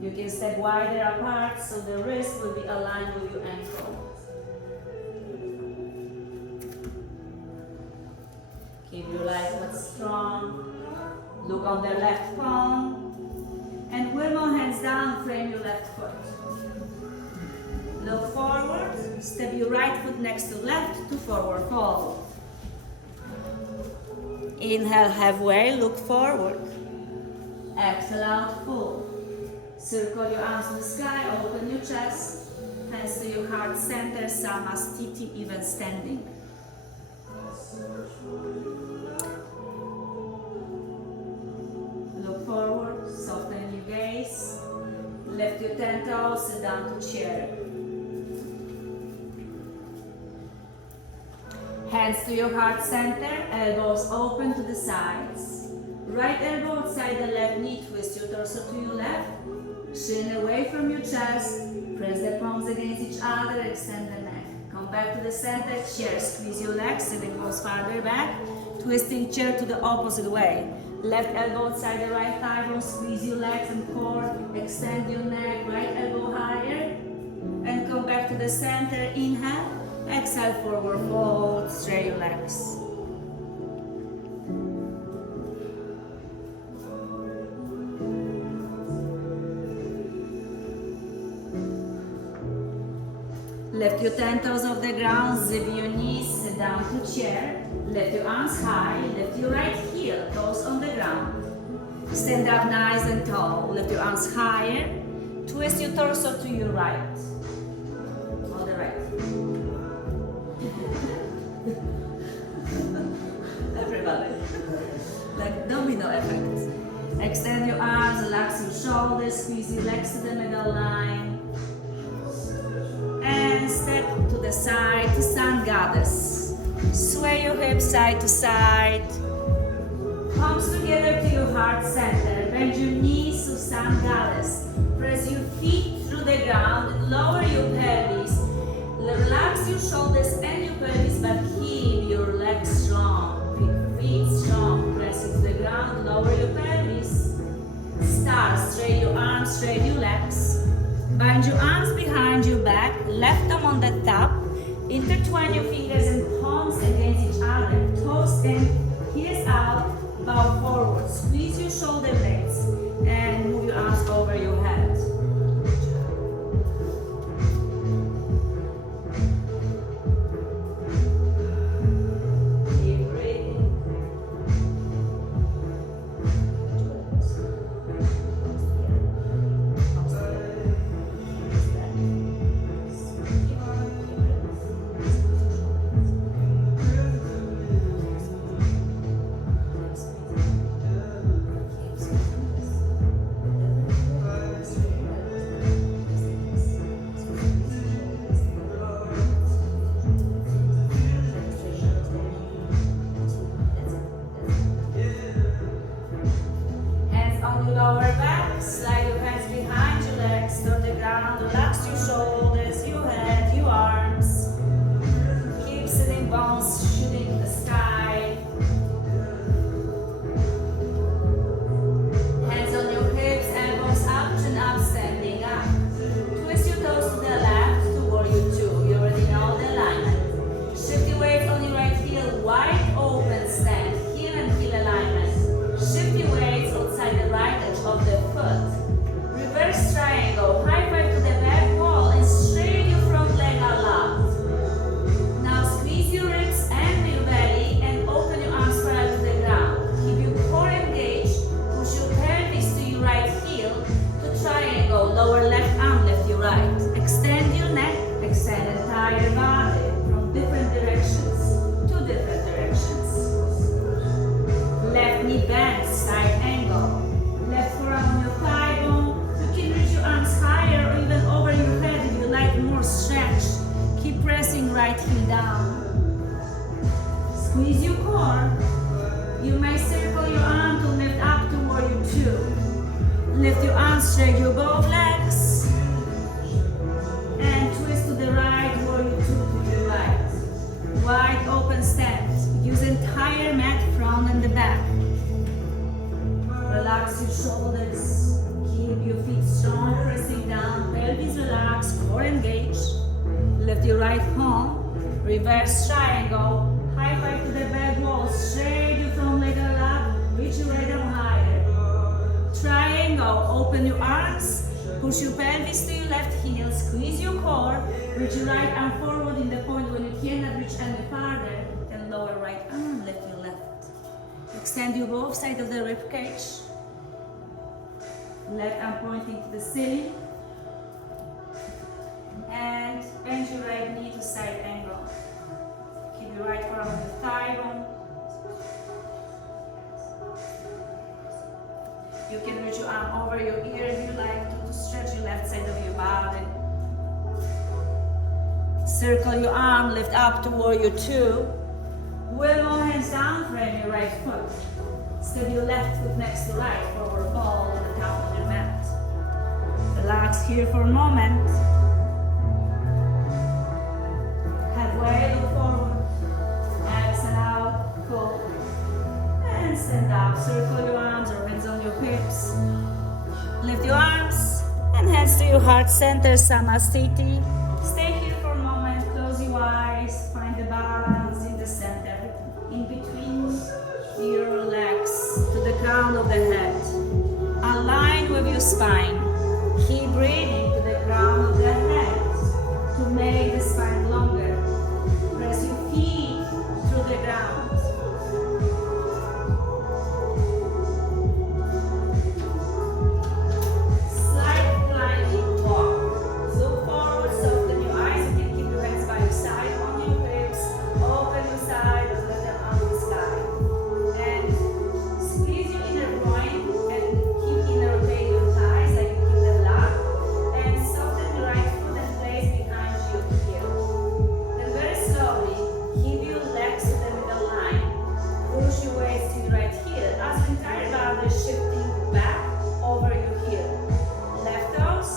You can step wider apart so the wrist will be aligned with your ankle. Keep your right foot strong. Look on the left palm. And one more hands down, frame your left foot. Look forward. Step your right foot next to left to forward fold. Inhale halfway, look forward. Exhale out, full. Circle your arms to the sky, open your chest. Hands to your heart center, Samasthiti, even standing. down to chair. Hands to your heart center, elbows open to the sides. Right elbow outside the left knee, twist your torso to your left. Chin away from your chest. Press the palms against each other, extend the neck. Come back to the center, chair. Squeeze your legs, sitting bones farther back. Twisting chair to the opposite way. Left elbow outside the right thigh bone, squeeze your legs and core. Extend your neck, right elbow higher. And come back to the center, inhale. Exhale, forward fold, straight your legs. Lift your 10 toes off the ground, zip your knees, sit down to chair. Lift your arms high, lift your right heel, toes on the ground. Stand up nice and tall, lift your arms higher. Twist your torso to your right. All the right. Everybody. Like domino effect. Extend your arms, relax your shoulders, squeeze your legs to the middle line. And step to the side to Sun Goddess. Sway your hips side to side. Palms together to your heart center. Bend your knees to Sun Goddess. Press your feet through the ground. Lower your pelvis. Relax your shoulders and your pelvis, but keep your legs strong. Feet strong. Press into the ground. Lower your pelvis. Start. Straight your arms. Straight your legs. Bind your arms behind your back, left thumb on the top. Intertwine your fingers and palms against each other. Toes in, heels out, bow forward. Squeeze your shoulder blades and move your arms over your head. Keep breathing. Right heel down. Squeeze your core. You may circle your arm to lift up to warrior two. Lift your arms straight, your both legs. And twist to the right, warrior two to the right. Wide open stance. Use entire mat, front and the back. Relax your shoulders. Keep your feet strong, pressing down. Pelvis relax, core engage. Lift your right palm, reverse triangle, high five to the back wall, straight your front leg up, reach your right arm higher. Triangle, open your arms, push your pelvis to your left heel, squeeze your core, reach your right arm forward in the point when you cannot reach any farther, then lower right arm, lift your left. Extend your both sides of the rib cage. Left arm pointing to the ceiling. And bend your right knee to side angle. Keep your right forearm on the thigh bone. You can reach your arm over your ear if you like to stretch your left side of your body. Circle your arm, lift up to warrior two. Wheel more hands down, frame your right foot. Step your left foot next to right, forward fold on the top of your mat. Relax here for a moment. Halfway, look forward. Exhale out, pull. And stand up. Circle your arms or hands on your hips. Lift your arms and hands to your heart center, Samasthiti. Stay here for a moment. Close your eyes. Find the balance in the center. In between your legs to the crown of the head. Align with your spine. Keep breathing to the crown of the head to make the spine longer. Press your feet through the ground. Slight gliding walk. Look forward, soften your eyes. You can keep your hands by your side on your hips. Open your side and let them out of the sky. And squeeze your inner groin and keep inner rotating your thighs like you keep them locked. And soften the right foot and place behind your heel. Then very slowly, keep your legs to the middle line. Push your weights to your right heel as the entire body is shifting back over your heel. Left toes,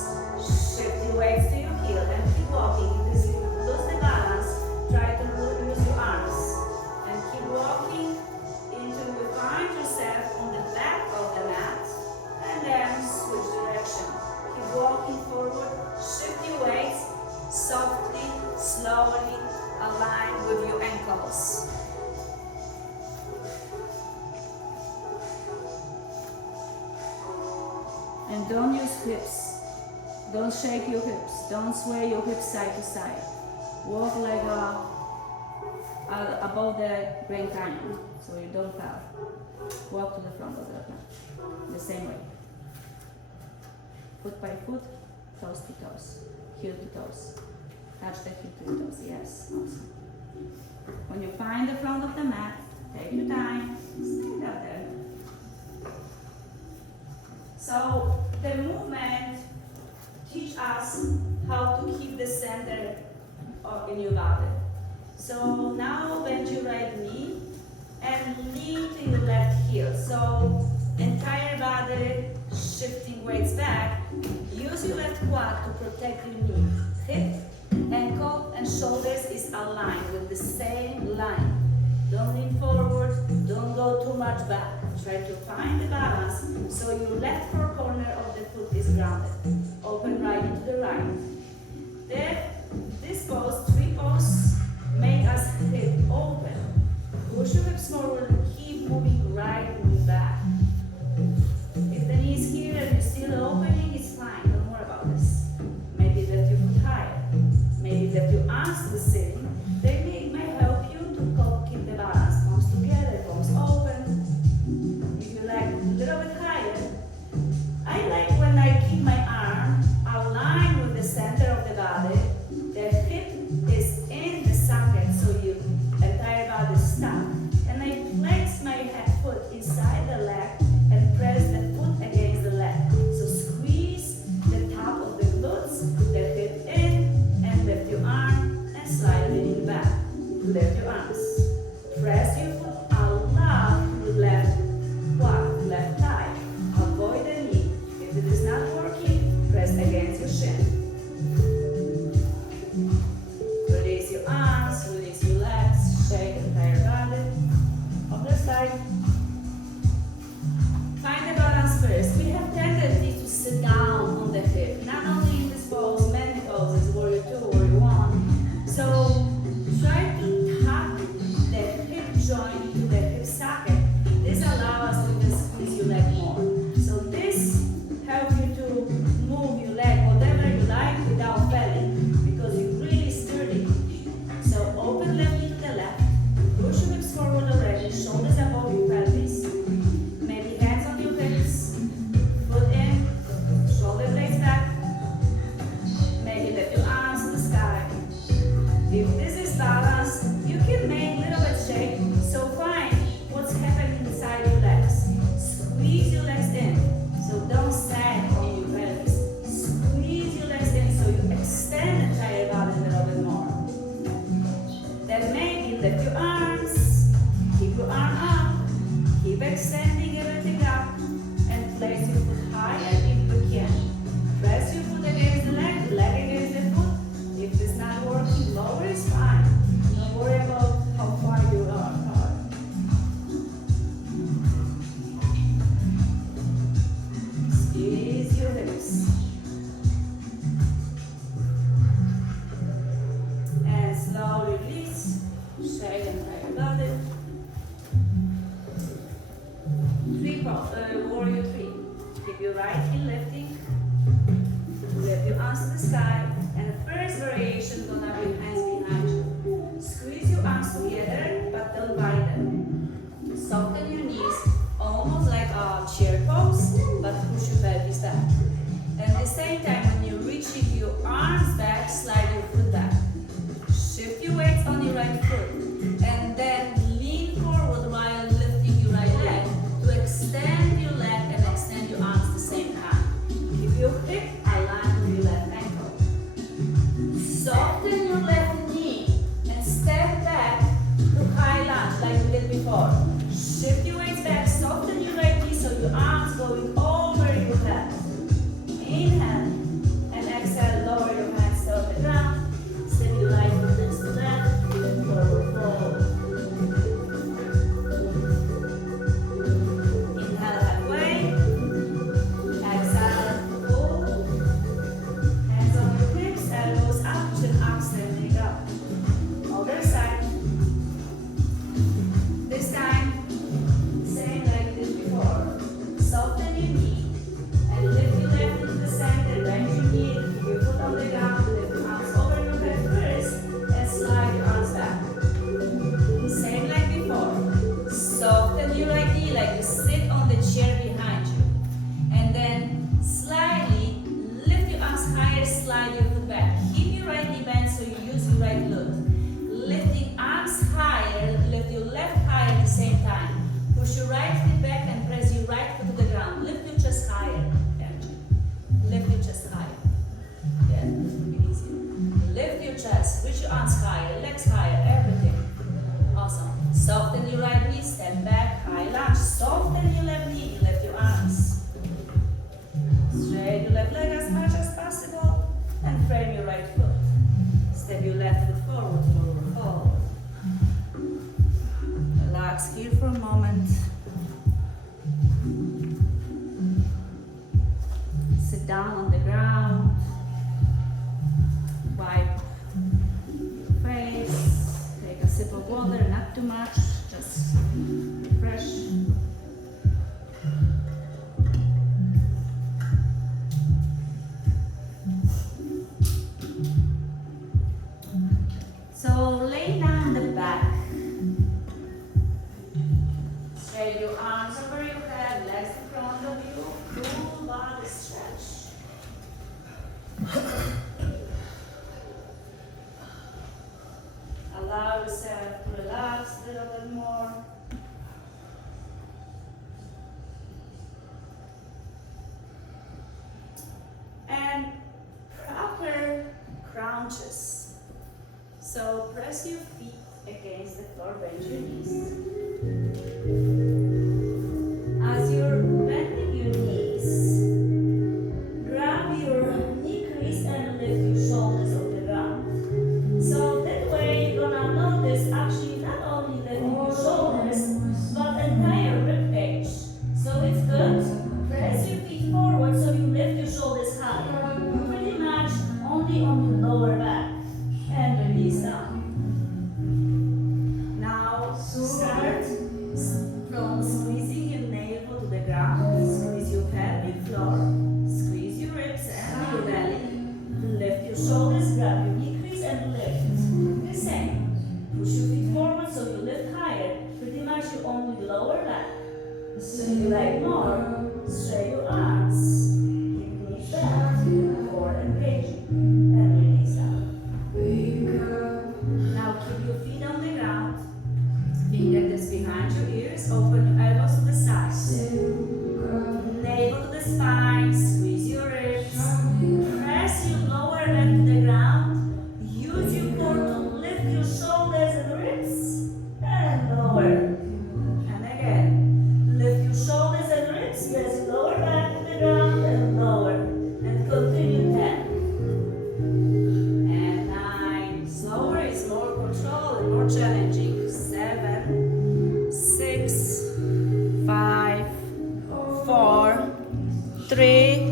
shift your weights to your heel and keep walking. As you lose the balance, try to use your arms. And keep walking until you find yourself on the back of the mat. And then switch direction. Keep walking forward, shift your weights, softly, slowly, align with your ankles. And don't use hips. Don't shake your hips. Don't sway your hips side to side. Walk like above the Grand Canyon, so you don't fall. Walk to the front of the mat. The same way. Foot by foot, toes to toes, heel to toes. Touch the heel to your toes. Yes, awesome. When you find the front of the mat, take your time. Stand up there. So the movement teach us how to keep the center in your body. So now bend your right knee and lean to your left heel. So entire body shifting weights back. Use your left quad to protect your knee. Hip, ankle, and shoulders is aligned with the same line. Don't lean forward, don't go too much back. Try to find the balance so your left four corner of the foot is grounded. Open right into the right. Then this pose, three pose, make us hip open. Push your hips forward, keep moving right, moving back. If the knee is here and you're still opening, it's fine, don't worry about this. Maybe lift your foot higher. Maybe lift your arms to the ceiling. They may help you to keep the balance. Palms together, palms open. If you like a little bit higher, I like when I keep my arm aligned with the center of the body. The hip is in the socket, so your entire body is stuck. And I place my foot inside the leg and press the foot against the leg. So squeeze the top of the glutes, the hip in, and lift your arm and slide it in the back. Lift your arms. Press your foot out loud to the left quad, left thigh. Avoid the knee. If it is not working, press against your shin. Release your arms, release your legs, shake the entire body. Other side. Find the balance first. We have tendency to sit down on the hip. Not only in this pose, many poses, warrior two, warrior one. So try to tuck the hip joint into the hip socket. This allows us to even squeeze your leg more. So this helps you to move your leg whatever you like without falling because you're really sturdy. So open left knee to the left. Push your hips forward already. Shoulders above your pelvis. extending everything up and place your foot higher if you can. Press your foot against the leg, leg against the foot. If it's not working, lower is fine. Don't worry about how far you are. Squeeze your hips. And slowly release. Shake and tight body. Warrior 3. Keep your right heel lifting. Lift your arms to the sky. And the first variation gonna be hands behind you. Squeeze your arms together, but don't bind them. Soften your knees, almost like a chair pose, but push your pelvis back. And at the same time, when you're reaching your arms back, slide your foot back. Shift your weights on your right foot. And then lean forward while lifting your right leg to extend your leg and extend your arms at the same time. Keep your hip aligned with your left ankle. Soften your left knee and step back to high lunge like we did before. Shift your weights back, soften your right knee so your arms going over your head. Inhale and exhale, lower your hands to the ground. Stabilize your hips to left, forward fold. Inhale halfway. Exhale, fold. Hands on your hips, elbows up, chin up, standing up. Other side. This time, same like this before. Soften your knee and lift your left into the center. Bend your knee, keep your foot on the ground. Lift your arms over your head first and slide your arms back. Same like before. Soften your right knee like you sit on the chair behind you. And then slightly lift your arms higher, slide your foot back. Keep your right knee bent so you use your right glute. Lifting arms higher, lift your left higher at the same time. Push your right foot back and press your right foot to the ground. Lift your chest higher. Lift your chest higher. Yeah, this will be easy. Lift your chest, reach your arms higher, legs higher, everything. Awesome. Soften your right knee, step back, high lunge. Soften your left knee, lift your arms. Straight your left leg as much as possible and frame your right foot. Step your left foot forward, forward, forward. Relax here for a moment. Sit down on the ground. Wipe your face. Take a sip of water, not too much, just refresh. So lay down the back. Straight your arms over your head, legs in front of you, full body stretch. Allow yourself to relax a little bit more. And proper crunches. So press your feet against the floor, bend your knees. As you're bending your knees, grab your knee crease and lift your shoulders off the ground. So that way you're gonna notice actually not only lifting your shoulders, but entire rib cage. So it's good. Press your feet forward so you lift your shoulders high. Pretty much only on the lower back. And release down. Now start from squeezing your navel to the ground. Squeeze your pelvic floor. Squeeze your ribs and your belly. Lift your shoulders, grab your knee crease and lift. The same. Push your feet forward so you lift higher. Pretty much you only lower back. So you like more. Straight your arms. Keep knees back. Forward engaging. And release down. Now keep your feet on the ground. Fingertips behind your ears. Open your elbows to the sides. Navel to the spine. Squeeze your ribs. Press your lower back to the ground. Use your core to lift your shoulders and ribs. And lower. And again. Lift 3,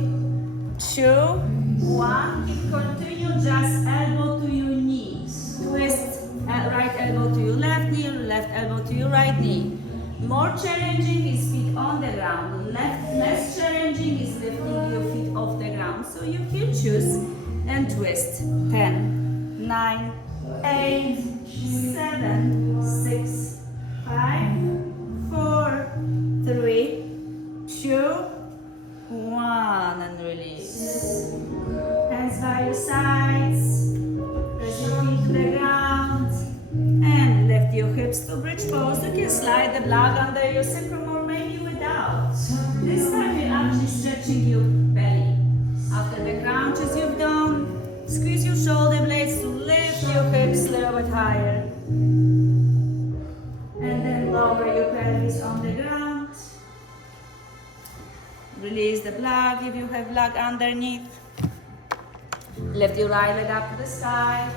2, 1. Keep continue, just elbow to your knee. Twist right elbow to your left knee, left elbow to your right knee. More challenging is feet on the ground. Less challenging is lifting your feet off the ground. So you can choose and twist. 10, 9, 8, 7, 6, 5, 4, 3, 2, 1. And release. Hands by your sides. Press your feet to the ground. And lift your hips to bridge pose. You can slide the block under your sacrum or maybe without. This time you're actually stretching your belly. After the crunches you've done, squeeze your shoulder blades to lift your hips a little bit higher. And then lower your pelvis on the ground. Release the block if you have block underneath. Lift your right leg up to the sky.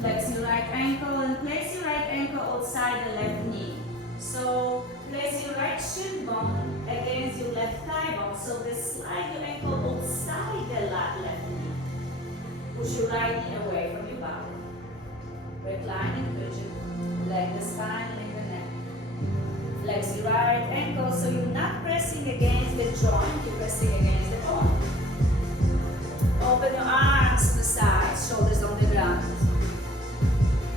Flex your right ankle and place your right ankle outside the left knee. So place your right shin bone against your left thigh bone. So slide your ankle outside the left knee. Push your right knee away from your body. Reclining pigeon. Leg the spine, leg the neck. Flex your right ankle so you're not pressing against the joint, you're pressing against the bone. Open your arms to the sides, shoulders on the ground.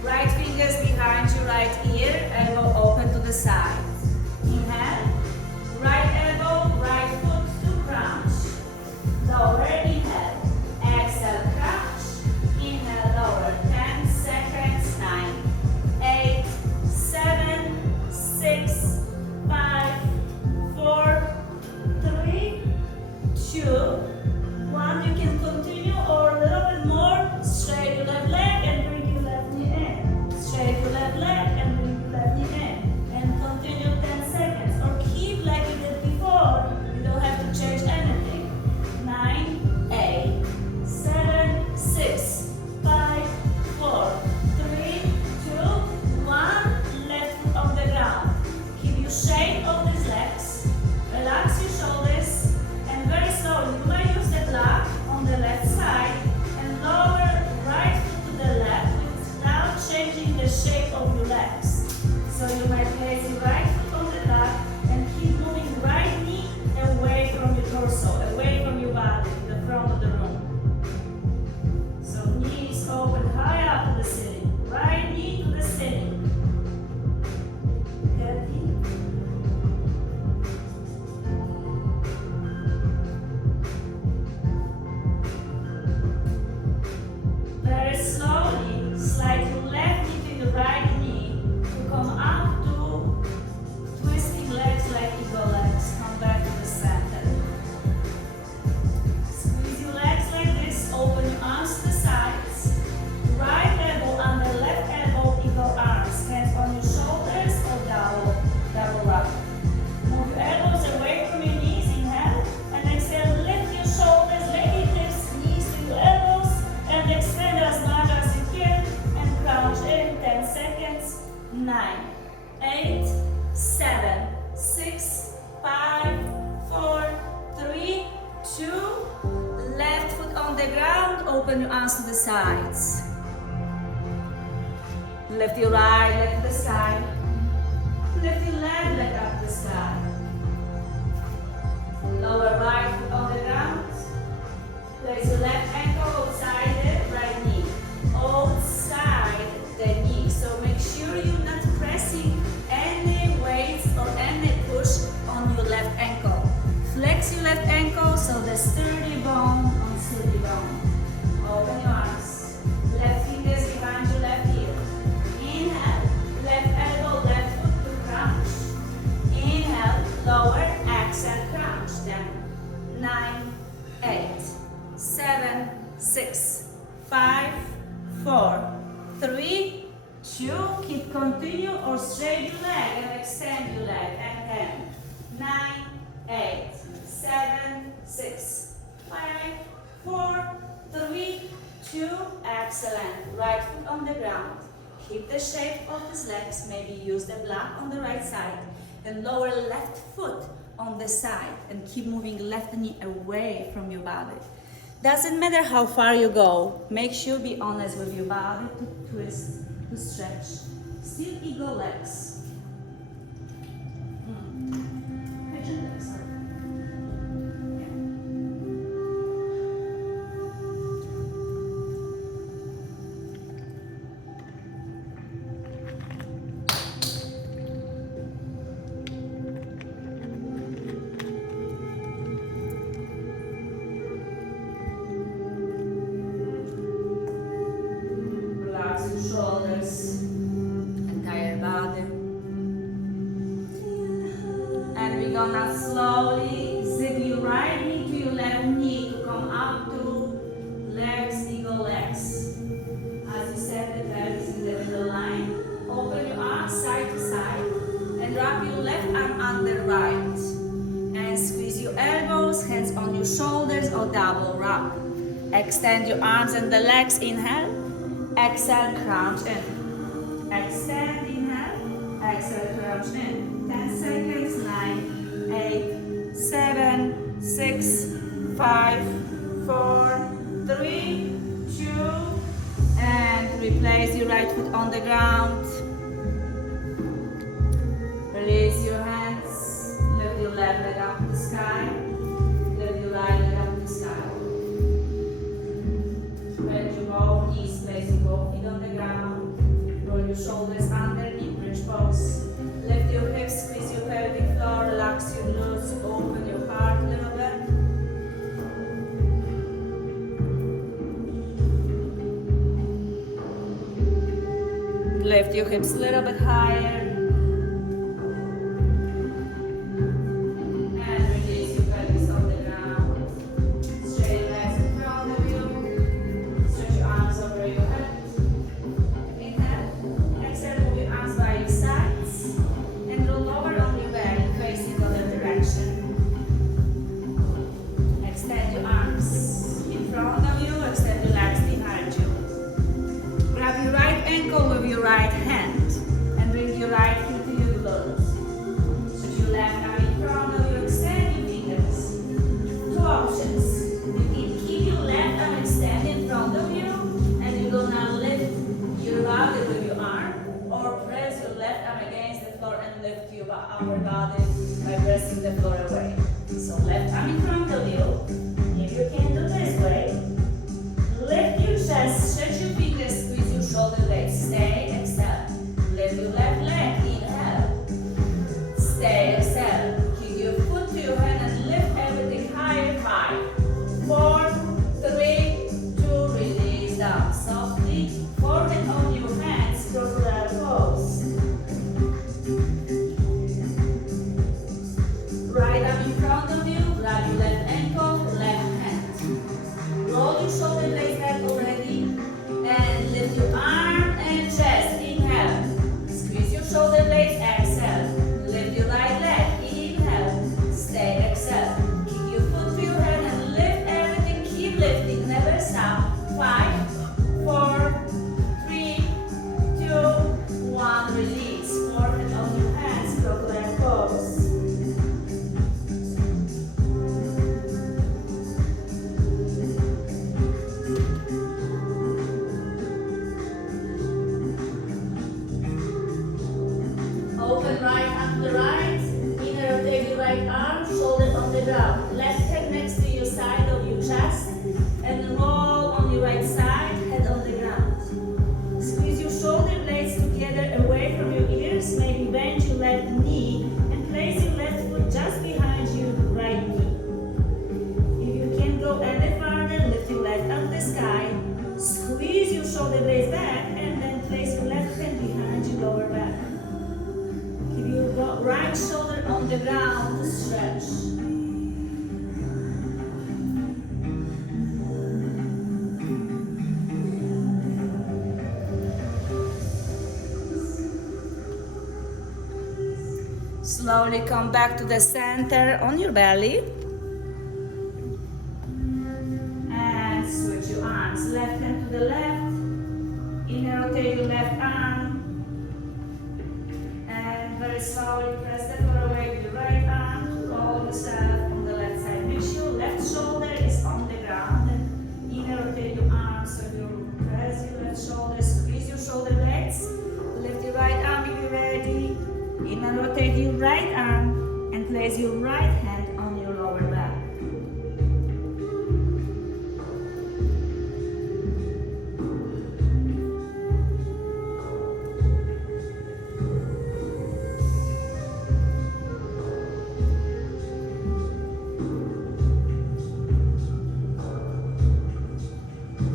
Right fingers behind your right ear, elbow open to the side. Inhale, right elbow, right foot to crunch. Lower, inhale. Exhale, crunch. Inhale, lower. 10 seconds, 9, 8, 7, 6, 5, 4, 3, 2, 1. You can continue or a little bit more. Straight your left leg and bring your left knee in. Straight your left leg and bring your left knee in. And continue 10 seconds. Or keep like you did before. You don't have to change anything. 9, 8, 7, 6, 5, 4, 3, 2, 1. Left foot on the ground. Keep your shape of these legs. Relax your shoulders. And very slowly, you might use the block on the left side and lower right foot to the left without changing the shape of your legs. So you might place your right foot on the block and keep moving right knee away from your torso, away from your body, to the front of the room. So knees open high up to the ceiling, right knee to the ceiling. Very slowly, slide your left knee to your right knee to come up to twisting legs like eagle legs. Come back to the center. Squeeze your legs like this. Open your arms to the sides. Right elbow under left elbow, eagle arms. Hands on your shoulders or double rock. Move your elbows away from your knees. Inhale. And exhale. Lift your shoulders, leg your hips, knees to your elbows. And extend as much as you can and crouch in 10 seconds. 9, 8, 7, 6, 5, 4, 3, 2. Left foot on the ground. Open your arms to the sides. Lift your right leg to the sky. Lift your left leg up to the sky. Lower right foot on the ground. Place your left ankle outside the right knee. Outside the knee. So make sure you're not pressing any weights or any push on your left ankle. Flex your left ankle so the sturdy bone on sturdy bone. Open your arms. Left fingers behind your left ear. Inhale. Left elbow, left foot to crunch. Inhale. Lower. Exhale. Crunch. Then 9, 8, 7, 6, 5, 4, 3, 2. Keep continue or straight your leg and extend your leg. And 10, 9, 8, 7, 6, 5, 4, 3, 2. Excellent. Right foot on the ground. Keep the shape of these legs. Maybe use the block on the right side. And lower left foot on the side and keep moving left knee away from your body. Doesn't matter how far you go, make sure be honest with your body to twist, to stretch. Still eagle legs. Pigeon legs, sorry. Shoulders, entire body, and we're gonna slowly zig your right knee to your left knee to come up to legs, eagle legs. As you set the pelvis in the middle line, open your arms side to side and wrap your left arm under right and squeeze your elbows, hands on your shoulders or double wrap. Extend your arms and the legs, inhale. Exhale, crouch in. Extend, inhale. Exhale, crouch in. 10 seconds. 9, 8, 7, 6, 5, 4, 3, 2, and replace your right foot on the ground. Release your hands. Lift your left leg up to the sky. Lift your right leg up to the sky. Spread your both knees, place your both feet on the ground. Roll your shoulders underneath, bridge pose. Lift your hips, squeeze your pelvic floor, relax your glutes, open your heart a little bit. Lift your hips a little bit higher. Right hand and bring your right heel to your glutes. Put your left arm in front of you, extend your fingers. Two options. You can keep your left arm extended in front of you and you're gonna lift your body with your arm, or press your left arm against the floor and lift your upper body by pressing the floor away. So left arm in front of you. If you can do this way, lift your chest, stretch your fingers, squeeze your shoulder blades. Stay. Lift your left leg, inhale. Stay, exhale. Keep your foot to your hand and lift everything higher. 5, 4, 3, 2, release down. Softly, forehead on your hands, crocodile pose. Right arm in front of you, grab your left ankle, left hand. Roll your shoulder blades back already and lift your arm and chest. Shoulder blades, exhale. Lift your right leg, inhale. Stay, exhale. Keep your foot to your hand and lift everything. Keep lifting, never stop. 5, 4, 3, 2, 1. Release. Forehead on your hands, crocodile pose. Open right arm to the right, inner rotate your right arm, shoulder on the ground. Left hand next to your side of your chest, and roll on your right side, head on the ground. Squeeze your shoulder blades together away from your ears, maybe bend your left knee, and place your left foot just behind your right knee. If you can't go any farther, lift your left up the sky, squeeze your shoulder blades back, and then place your left hand behind your lower back. Right shoulder on the ground, stretch. Slowly come back to the center on your belly. And switch your arms. Left hand to the left. Inner rotate your left arm. Very slowly press the floor away with your right arm. Roll place your right hand on your lower back.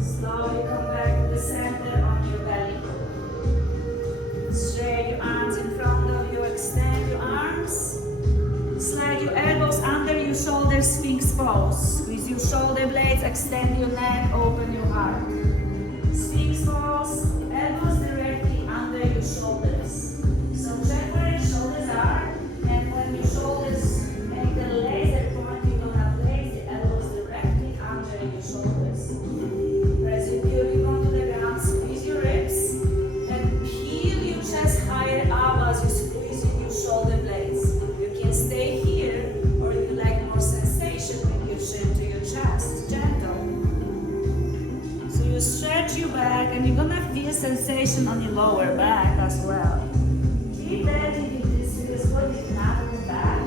Slowly come back to the center on your belly. Straight your arms in front of you, extend your arms. Slide your elbows under your shoulders, Sphinx pose. Squeeze your shoulder blades, extend your neck, open your heart. Sphinx pose, elbows directly under your shoulders. So check where your shoulders are, and when your shoulders make the laser point, you're gonna place the elbows directly under your shoulders. Press your belly onto the ground, squeeze your ribs, and peel your chest higher up as you squeeze your shoulder blades. You can stay here, or if you like more sensation, bring your chin to your chest, gentle. So you stretch your back, and you're gonna feel sensation on your lower back as well. Keep that if this feels good, if not, go back.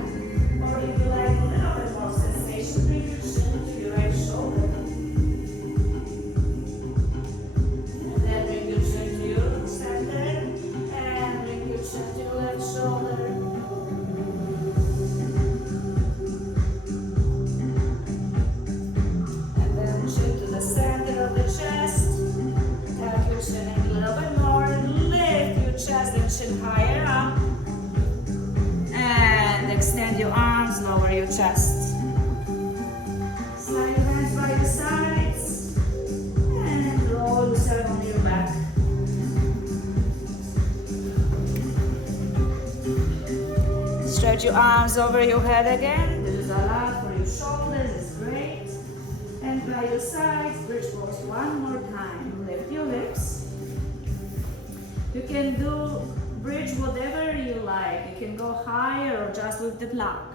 Or if you like a little bit more sensation, bring your chin to your right shoulder. And then bring your chin to your center, and bring your chin to your left shoulder. And then chin to the center of the chest. Tap your chin in a little bit more. Lift your chest and chin higher up. And extend your arms, lower your chest. Slide your hands by your sides. And roll yourself on your back. Stretch your arms over your head again. This is a lot for your shoulders, it's great. And by your sides, bridge pose one more time. Lift your hips. You can do bridge whatever you like. You can go higher or just with the block.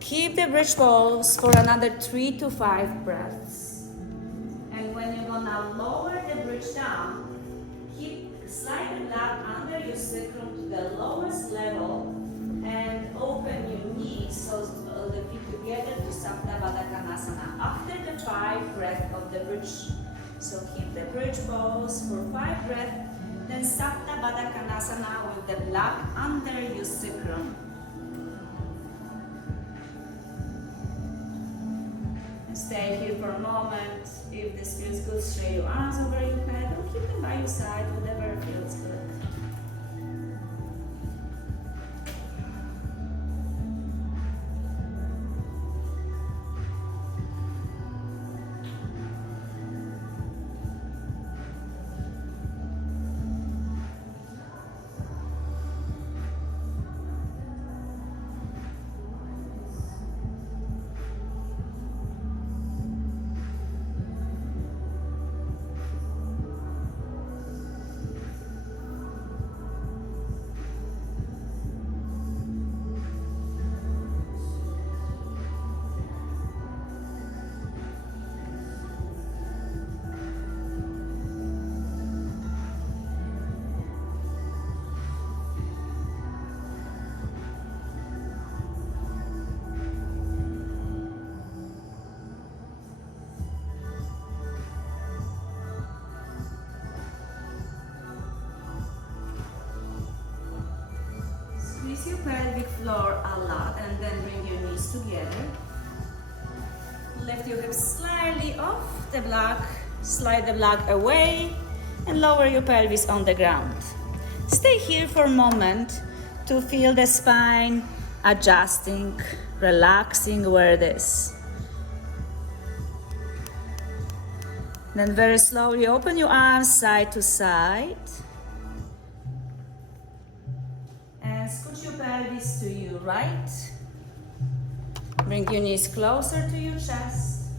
Keep the bridge pose for another 3 to 5 breaths. And when you're gonna lower the bridge down, slide the block under your sacrum to the lowest level and open your knees so the feet together to Sapta Baddha Konasana after the 5 breaths of the bridge. So keep the bridge pose for 5 breaths, then Sapta Baddha Konasana with the block under your sacrum. And stay here for a moment. If this feels good, straight your arms over your head or keep them by your side, whatever feels good. Squeeze your pelvic floor a lot and then bring your knees together. Lift your hips slightly off the block, slide the block away and lower your pelvis on the ground. Stay here for a moment to feel the spine adjusting, relaxing where it is. Then very slowly open your arms side to side. And scoot your pelvis to your right. Bring your knees closer to your chest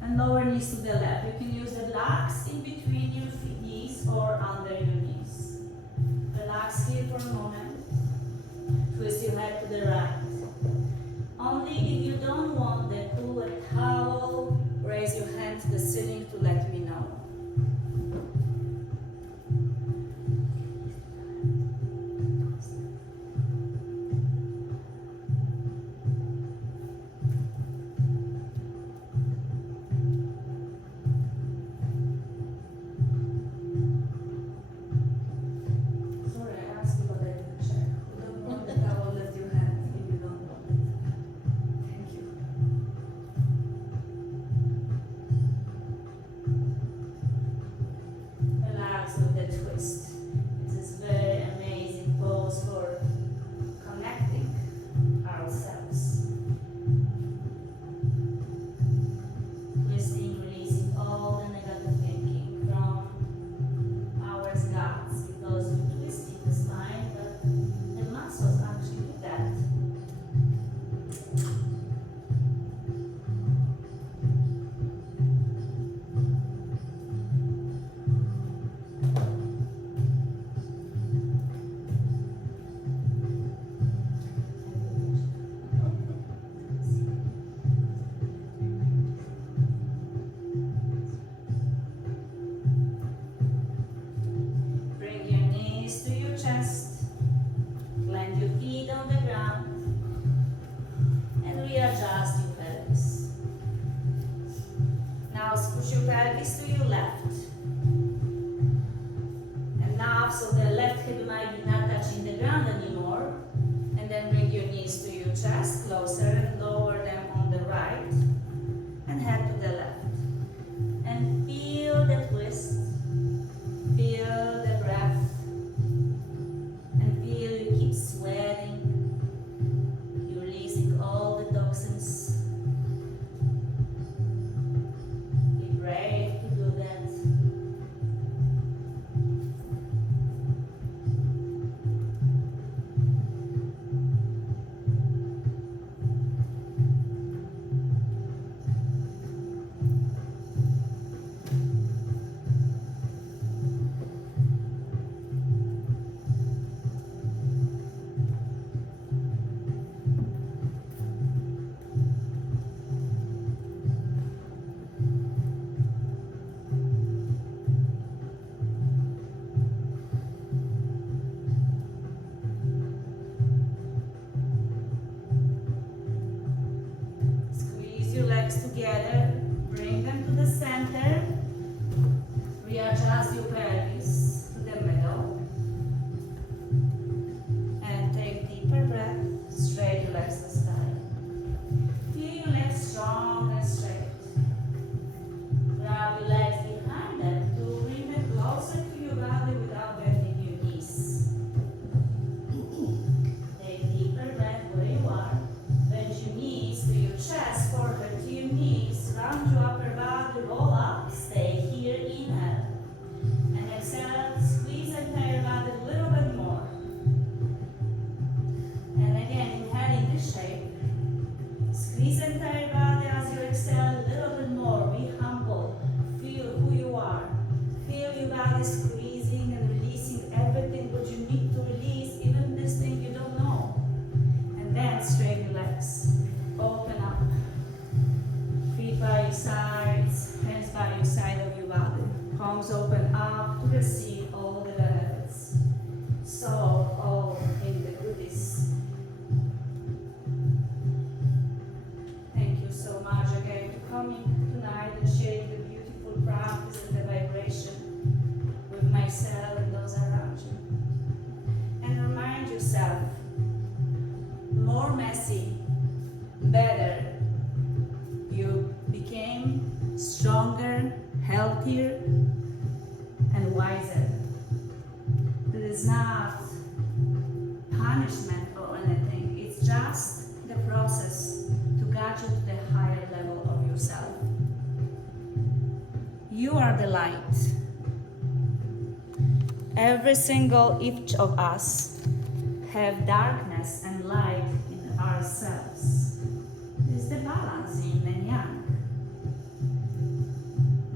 and lower knees to the left. You can use the blocks in between your knees or under your knees. Relax here for a moment. Twist your head to the right. Only if you don't want the pull a towel, raise your hand to the ceiling to let me know. Plant your feet on the ground and readjust your pelvis. Now push your pelvis to your left. Enough so the left hip might be not touching the ground anymore. And then bring your knees to your chest, closer, and lower them on the right. And head to the left. And feel the twist. Feel the breath. And feel you keep sweating. You're releasing all the toxins. Be brave to do that. Your legs together, bring them to the center, readjust your pelvis to the middle, and take deeper breath, straight your legs this time. Feel your legs strong and straight. Grab your legs behind them to bring them closer to your body without bending your knees. Take deeper breath where you are. Bend your knees to your chest, forward to your knees, round your upper body, roll up, stay here, inhale. And exhale, squeeze the entire body a little bit more. And again, inhale in this shape. Squeeze the entire body as you exhale a little bit more. Be humble. Feel who you are. Feel your body squeezing and releasing everything what you need to release, even this thing you don't know. And then straighten your legs. Open up. Feet by your sides, hands by your side of your body. Palms open up to receive all the benefits. So all in the goodies. Thank you so much again for coming tonight and sharing the beautiful practice and the vibration with myself and those around you. And remind yourself, more messy, better. You became stronger, healthier, and wiser. It is not punishment or anything. It's just the process to guide you to the higher level of yourself. You are the light. Every single each of us have darkness and light in ourselves. It's the balance yin and yang.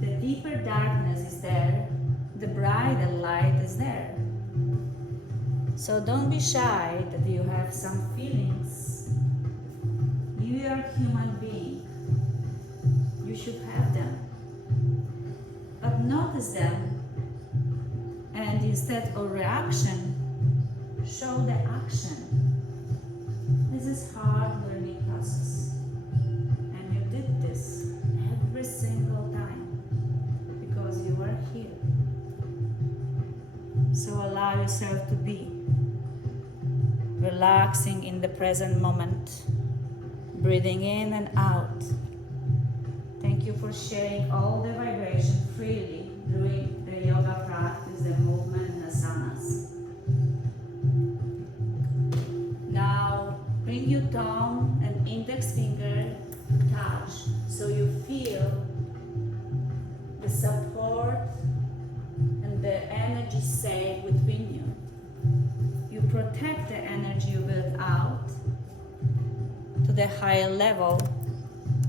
The deeper darkness is there, the brighter light is there. So don't be shy that you have some feelings. You are a human being. You should have them. But notice them, and instead of reaction, show the action. This is hard learning process. And you did this every single time because you were here. So allow yourself to be relaxing in the present moment, breathing in and out. Thank you for sharing all the vibration freely during the yoga practice, the movement, and asanas. Now, bring your thumb and index finger to touch so you feel the support and the energy safe between you. You protect the energy you build out to the higher level,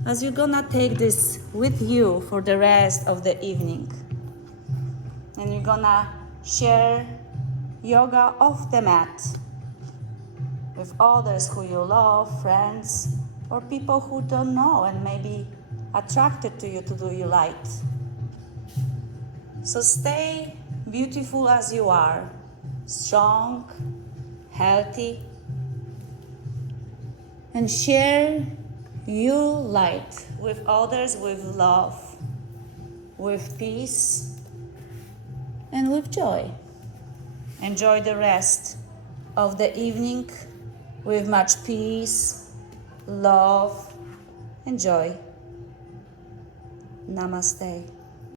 as you're gonna take this with you for the rest of the evening. And you're gonna share yoga off the mat with others who you love, friends, or people who don't know and may be attracted to you to do you light. So stay beautiful as you are, strong, healthy, and share your light with others with love, with peace, and with joy. Enjoy the rest of the evening with much peace, love, and joy. Namaste.